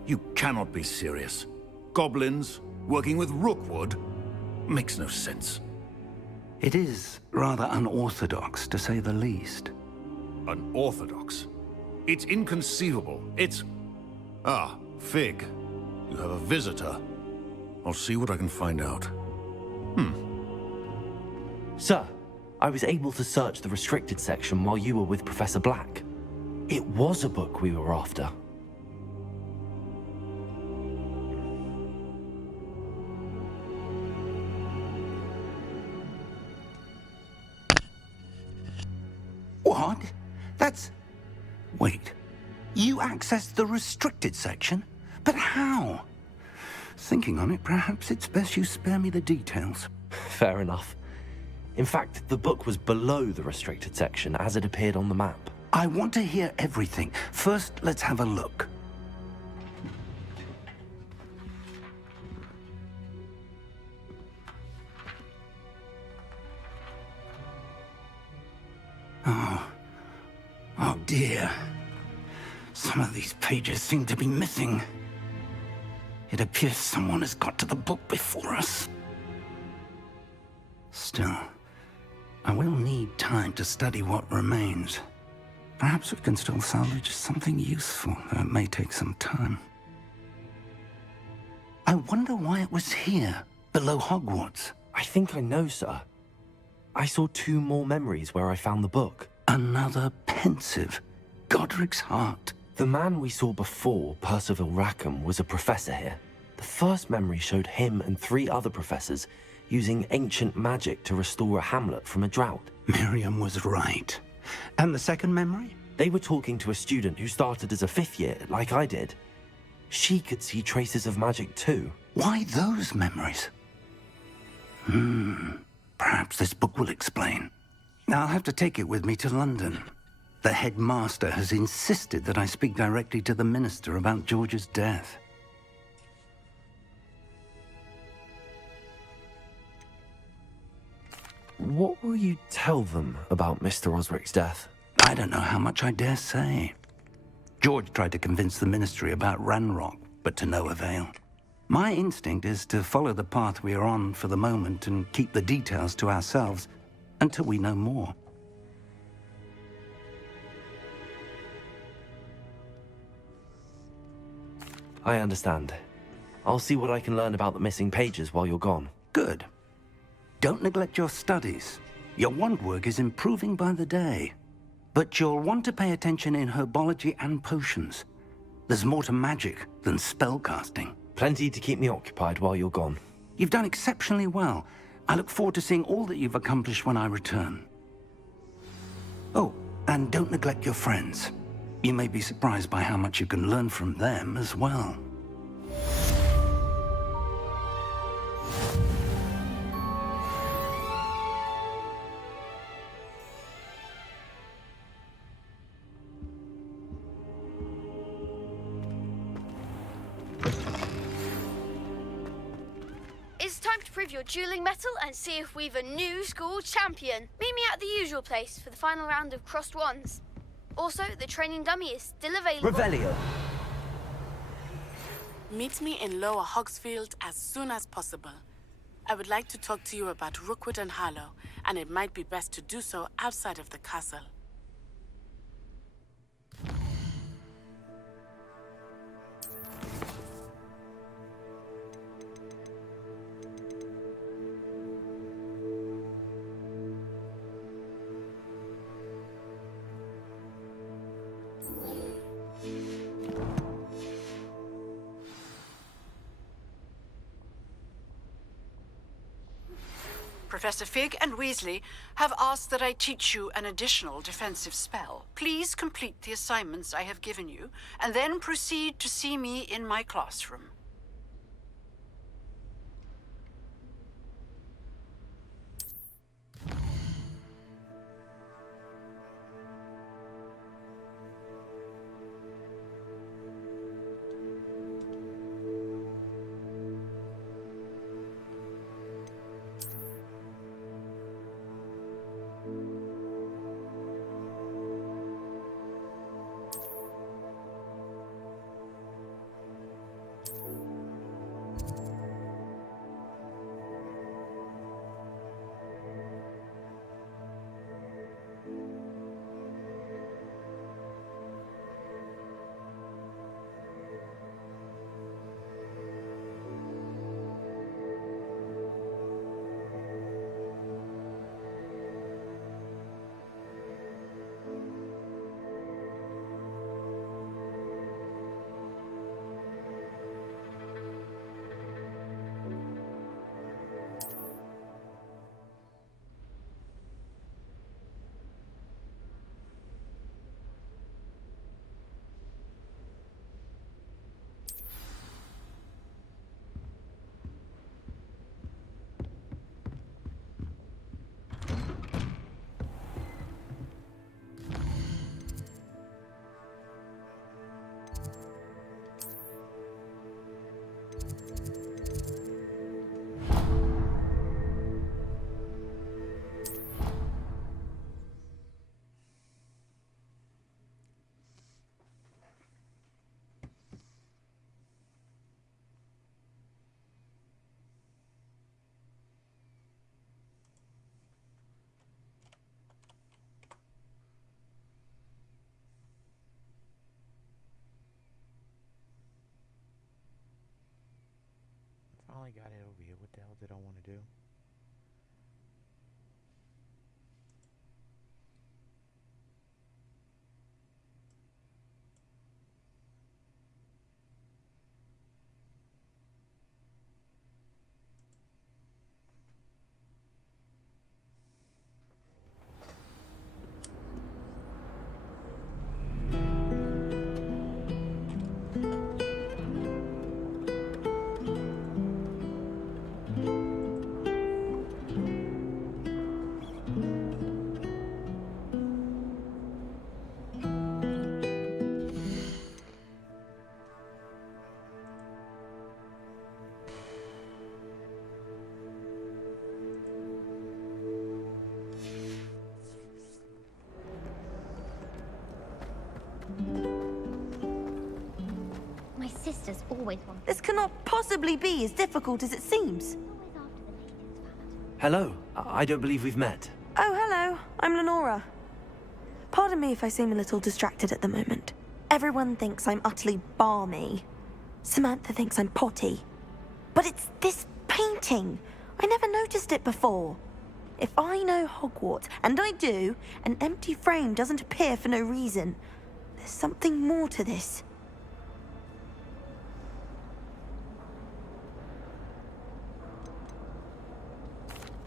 You cannot be serious. Goblins working with Rookwood makes no sense. It is rather unorthodox, to say the least. Unorthodox? It's inconceivable. It's... Ah, Fig. You have a visitor. I'll see what I can find out. Sir, I was able to search the restricted section while you were with Professor Black. It was a book we were after. What? That's... Wait. You accessed the restricted section? But how? Thinking on it, perhaps it's best you spare me the details. Fair enough. In fact, the book was below the restricted section as it appeared on the map. I want to hear everything. First, let's have a look. Oh dear. Some of these pages seem to be missing. It appears someone has got to the book before us. Still, I will need time to study what remains. Perhaps we can still salvage something useful, though it may take some time. I wonder why it was here, below Hogwarts. I think I know, sir. I saw 2 more memories where I found the book. Another pensive. Godric's heart. The man we saw before, Percival Rackham, was a professor here. The first memory showed him and 3 other professors using ancient magic to restore a hamlet from a drought. Miriam was right. And the second memory? They were talking to a student who started as a 5th year, like I did. She could see traces of magic too. Why those memories? Perhaps this book will explain. I'll have to take it with me to London. The headmaster has insisted that I speak directly to the minister about George's death. What will you tell them about Mr. Osric's death? I don't know how much I dare say. George tried to convince the ministry about Ranrock, but to no avail. My instinct is to follow the path we are on for the moment and keep the details to ourselves until we know more. I understand. I'll see what I can learn about the missing pages while you're gone. Good. Don't neglect your studies. Your wand work is improving by the day. But you'll want to pay attention in herbology and potions. There's more to magic than spellcasting. Plenty to keep me occupied while you're gone. You've done exceptionally well. I look forward to seeing all that you've accomplished when I return. Oh, and don't neglect your friends. You may be surprised by how much you can learn from them as well. It's time to prove your dueling mettle and see if we've a new school champion. Meet me at the usual place for the final round of crossed wands. Also, the training dummy is still available. Revelio. Meet me in Lower Hogsfield as soon as possible. I would like to talk to you about Rookwood and Harlow, and it might be best to do so outside of the castle. Professor Fig and Weasley have asked that I teach you an additional defensive spell. Please complete the assignments I have given you, and then proceed to see me in my classroom. finally got it over here. What the hell did I want to do? My sister's always wanted. This cannot possibly be as difficult as it seems. Hello. I don't believe we've met. Oh, hello. I'm Lenora. Pardon me if I seem a little distracted at the moment. Everyone thinks I'm utterly balmy. Samantha thinks I'm potty. But it's this painting. I never noticed it before. If I know Hogwarts, and I do, an empty frame doesn't appear for no reason. There's something more to this.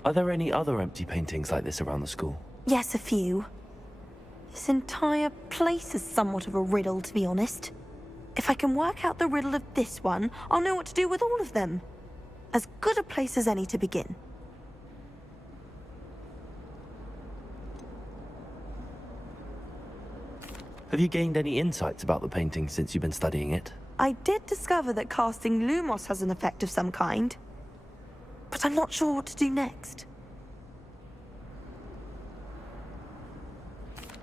Are there any other empty paintings like this around the school? Yes, a few. This entire place is somewhat of a riddle, to be honest. If I can work out the riddle of this one, I'll know what to do with all of them. As good a place as any to begin. Have you gained any insights about the painting since you've been studying it? I did discover that casting Lumos has an effect of some kind. But I'm not sure what to do next.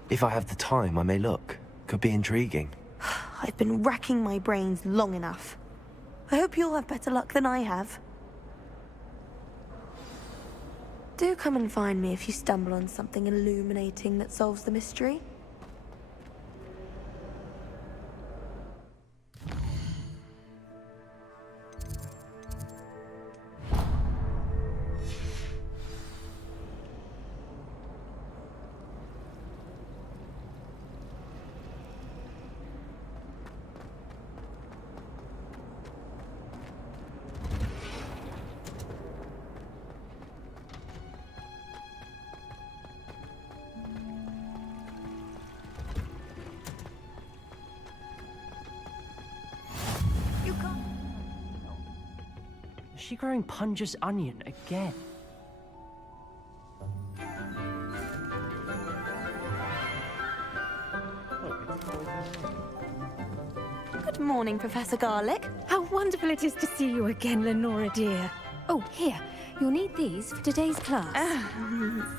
If I have the time, I may look. Could be intriguing. I've been racking my brains long enough. I hope you'll have better luck than I have. Do come and find me if you stumble on something illuminating that solves the mystery. Is she growing Punja's onion again? Good morning, Professor Garlick. How wonderful it is to see you again, Lenora dear. Oh, here. You'll need these for today's class.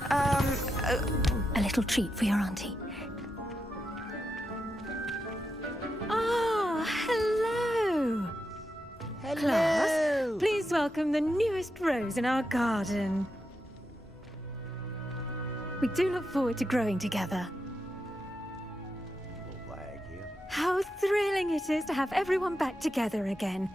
A little treat for your auntie. Ah, hello. Hello. Class, please welcome the newest rose in our garden. We do look forward to growing together. How thrilling it is to have everyone back together again.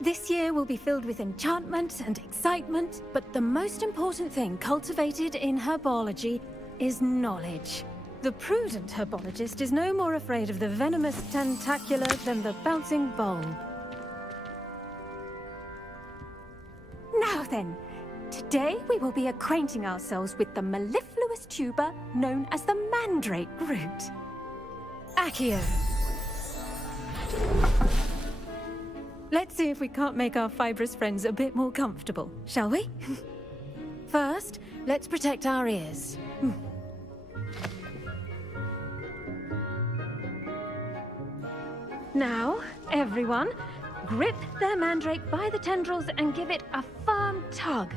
This year will be filled with enchantment and excitement, but the most important thing cultivated in herbology is knowledge. The prudent herbologist is no more afraid of the venomous tentacular than the bouncing bulb. Now then, today we will be acquainting ourselves with the mellifluous tuber known as the mandrake root. Accio. Let's see if we can't make our fibrous friends a bit more comfortable, shall we? First, let's protect our ears. Now, everyone, grip their mandrake by the tendrils and give it a firm tug.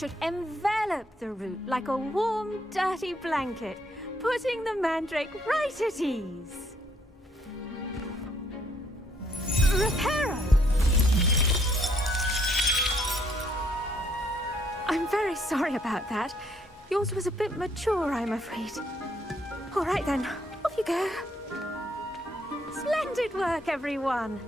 should envelop the root like a warm, dirty blanket, putting the mandrake right at ease. Reparo! I'm very sorry about that. Yours was a bit mature, I'm afraid. All right then, off you go. Splendid work, everyone.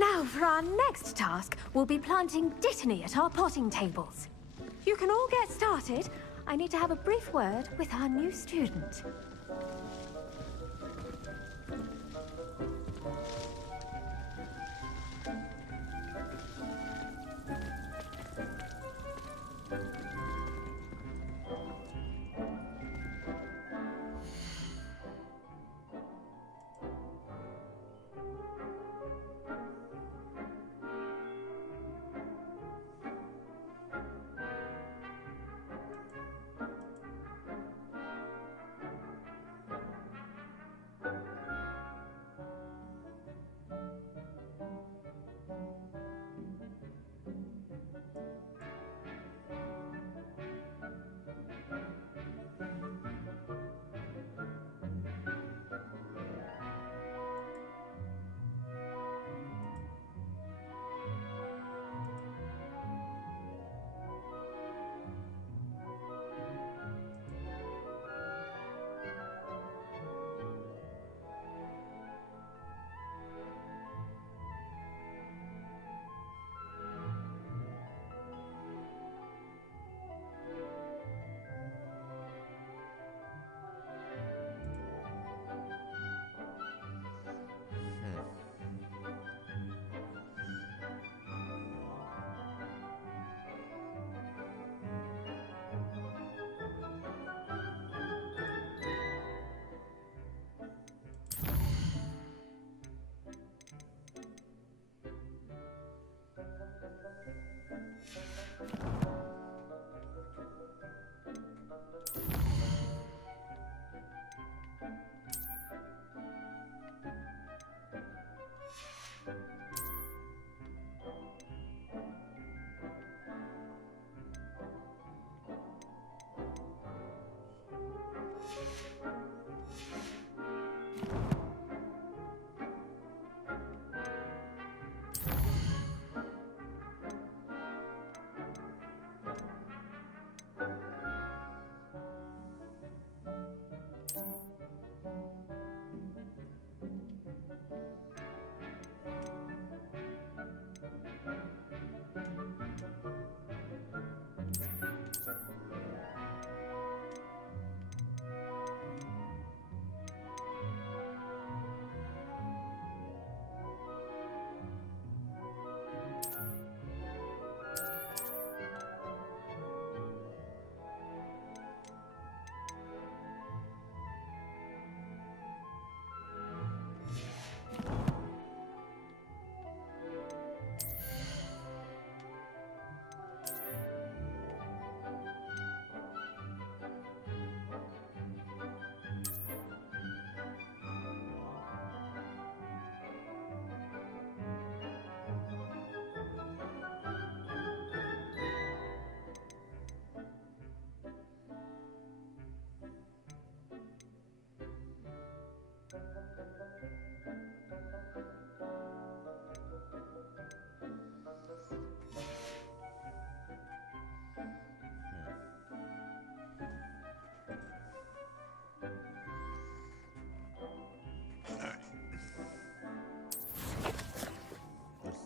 Now, for our next task, we'll be planting Dittany at our potting tables. You can all get started. I need to have a brief word with our new student.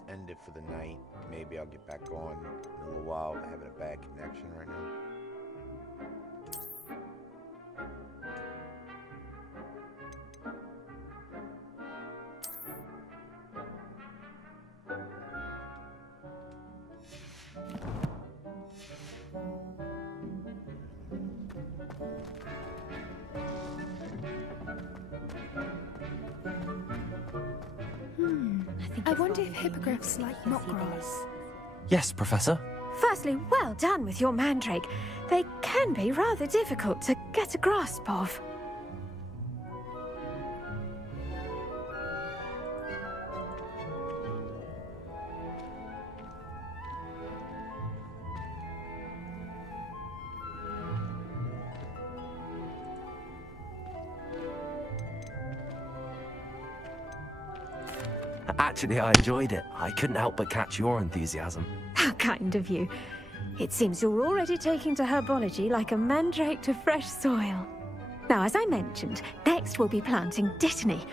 End it for the night. Maybe I'll get back on in a little while. I'm having a bad connection right now. I wonder if hippogriffs like knot grass. Yes, Professor. Firstly, well done with your mandrake. They can be rather difficult to get a grasp of. Actually, I enjoyed it. I couldn't help but catch your enthusiasm. How kind of you. It seems you're already taking to herbology like a mandrake to fresh soil. Now, as I mentioned, next we'll be planting Dittany.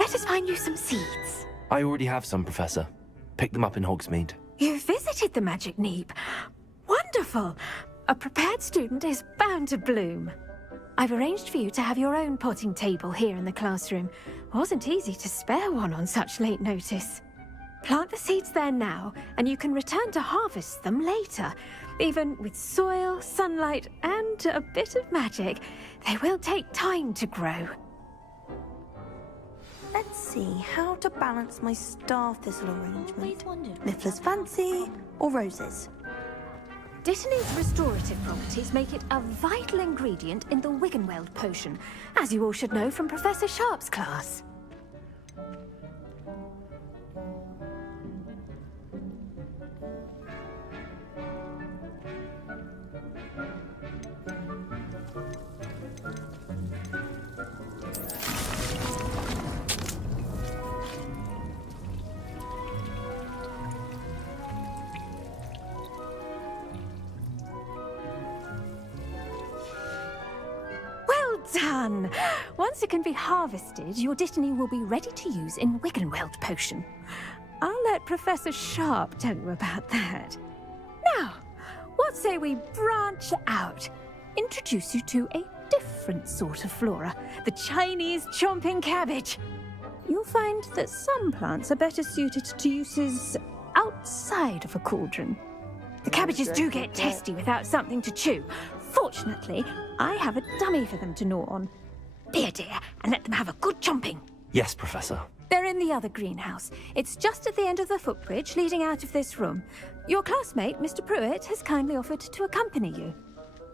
Let us find you some seeds. I already have some, Professor. Picked them up in Hogsmeade. You visited the Magic Neep. Wonderful! A prepared student is bound to bloom. I've arranged for you to have your own potting table here in the classroom. Wasn't easy to spare one on such late notice. Plant the seeds there now, and you can return to harvest them later. Even with soil, sunlight, and a bit of magic, they will take time to grow. Let's see how to balance my star thistle arrangement. Niffler's fancy or roses? Dittany's restorative properties make it a vital ingredient in the Wiggenweld potion, as you all should know from Professor Sharp's class. Done! Once it can be harvested, your Dittany will be ready to use in Wiggenweld potion. I'll let Professor Sharp tell you about that. Now, what say we branch out? Introduce you to a different sort of flora, the Chinese chomping cabbage. You'll find that some plants are better suited to uses outside of a cauldron. The cabbages do get testy without something to chew. Fortunately, I have a dummy for them to gnaw on. Be a dear, and let them have a good chomping. Yes, Professor. They're in the other greenhouse. It's just at the end of the footbridge leading out of this room. Your classmate, Mr. Pruitt, has kindly offered to accompany you.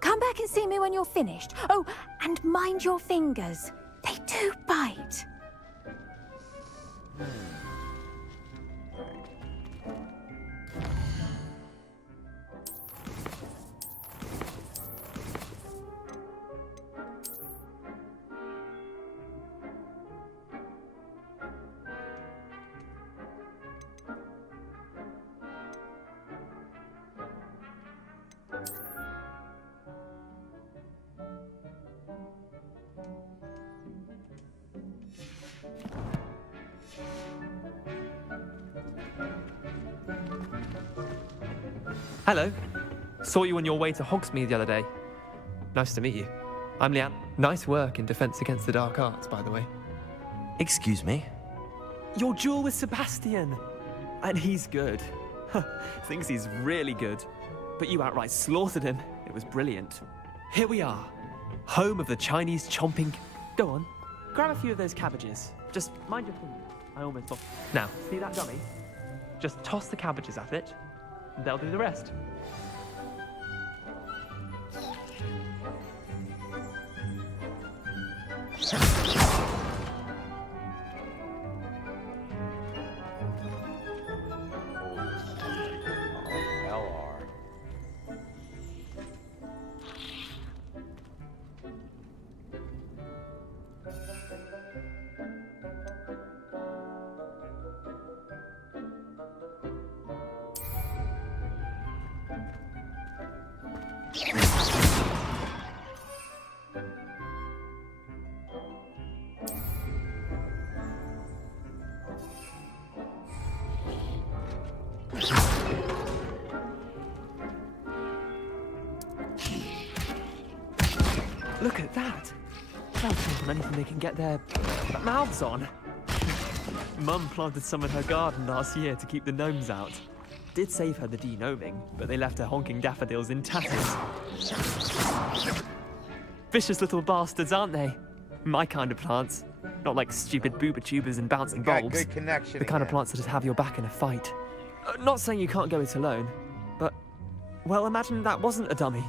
Come back and see me when you're finished. Oh, and mind your fingers. They do bite. Hello. Saw you on your way to Hogsmeade the other day. Nice to meet you. I'm Leanne. Nice work in Defense Against the Dark Arts, by the way. Excuse me? Your duel with Sebastian. And he's good. Thinks he's really good. But you outright slaughtered him. It was brilliant. Here we are. Home of the Chinese chomping... Go on. Grab a few of those cabbages. Just mind your fingers. I almost lost... Now, see that dummy? Just toss the cabbages at it. They'll do the rest. Look at that! They'll jump on anything they can get their mouths on. Mum planted some in her garden last year to keep the gnomes out. Did save her the de-gnoming, but they left her honking daffodils in tatters. Vicious little bastards, aren't they? My kind of plants. Not like stupid booba tubers and bouncing bulbs. Good connection. The kind of plants that just have your back in a fight. Not saying you can't go it alone, but... Well, imagine that wasn't a dummy.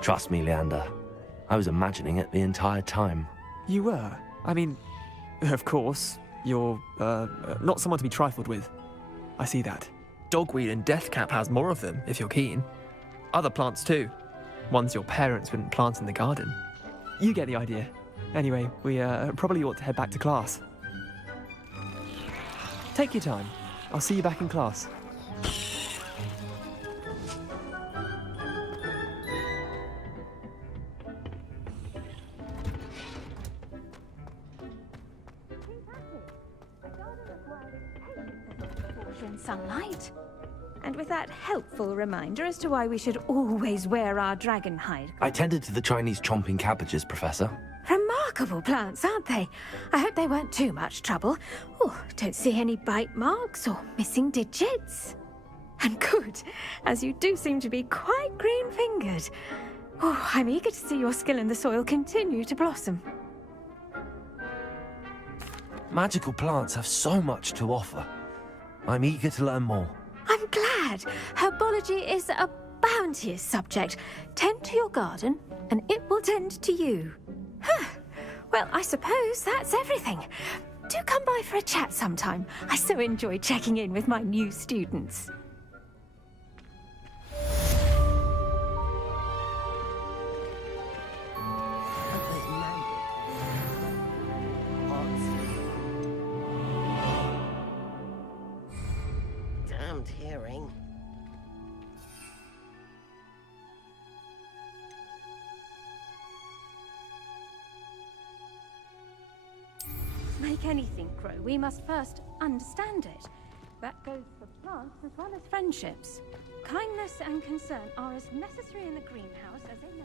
Trust me, Leander. I was imagining it the entire time. You were? I mean, of course, you're, not someone to be trifled with. I see that. Dogweed and deathcap has more of them, if you're keen. Other plants too. Ones your parents wouldn't plant in the garden. You get the idea. Anyway, we probably ought to head back to class. Take your time. I'll see you back in class. Sunlight. And with that helpful reminder as to why we should always wear our dragon hide. I tended to the Chinese chomping cabbages, Professor. Remarkable plants, aren't they? I hope they weren't too much trouble. Oh, don't see any bite marks or missing digits. And good, as you do seem to be quite green-fingered. Oh, I'm eager to see your skill in the soil continue to blossom. Magical plants have so much to offer. I'm eager to learn more. I'm glad. Herbology is a bounteous subject. Tend to your garden, and it will tend to you. Huh. Well, I suppose that's everything. Do come by for a chat sometime. I so enjoy checking in with my new students. Damned hearing. To make anything grow, we must first understand it. That goes for plants as well as friendships. Kindness and concern are as necessary in the greenhouse as in the...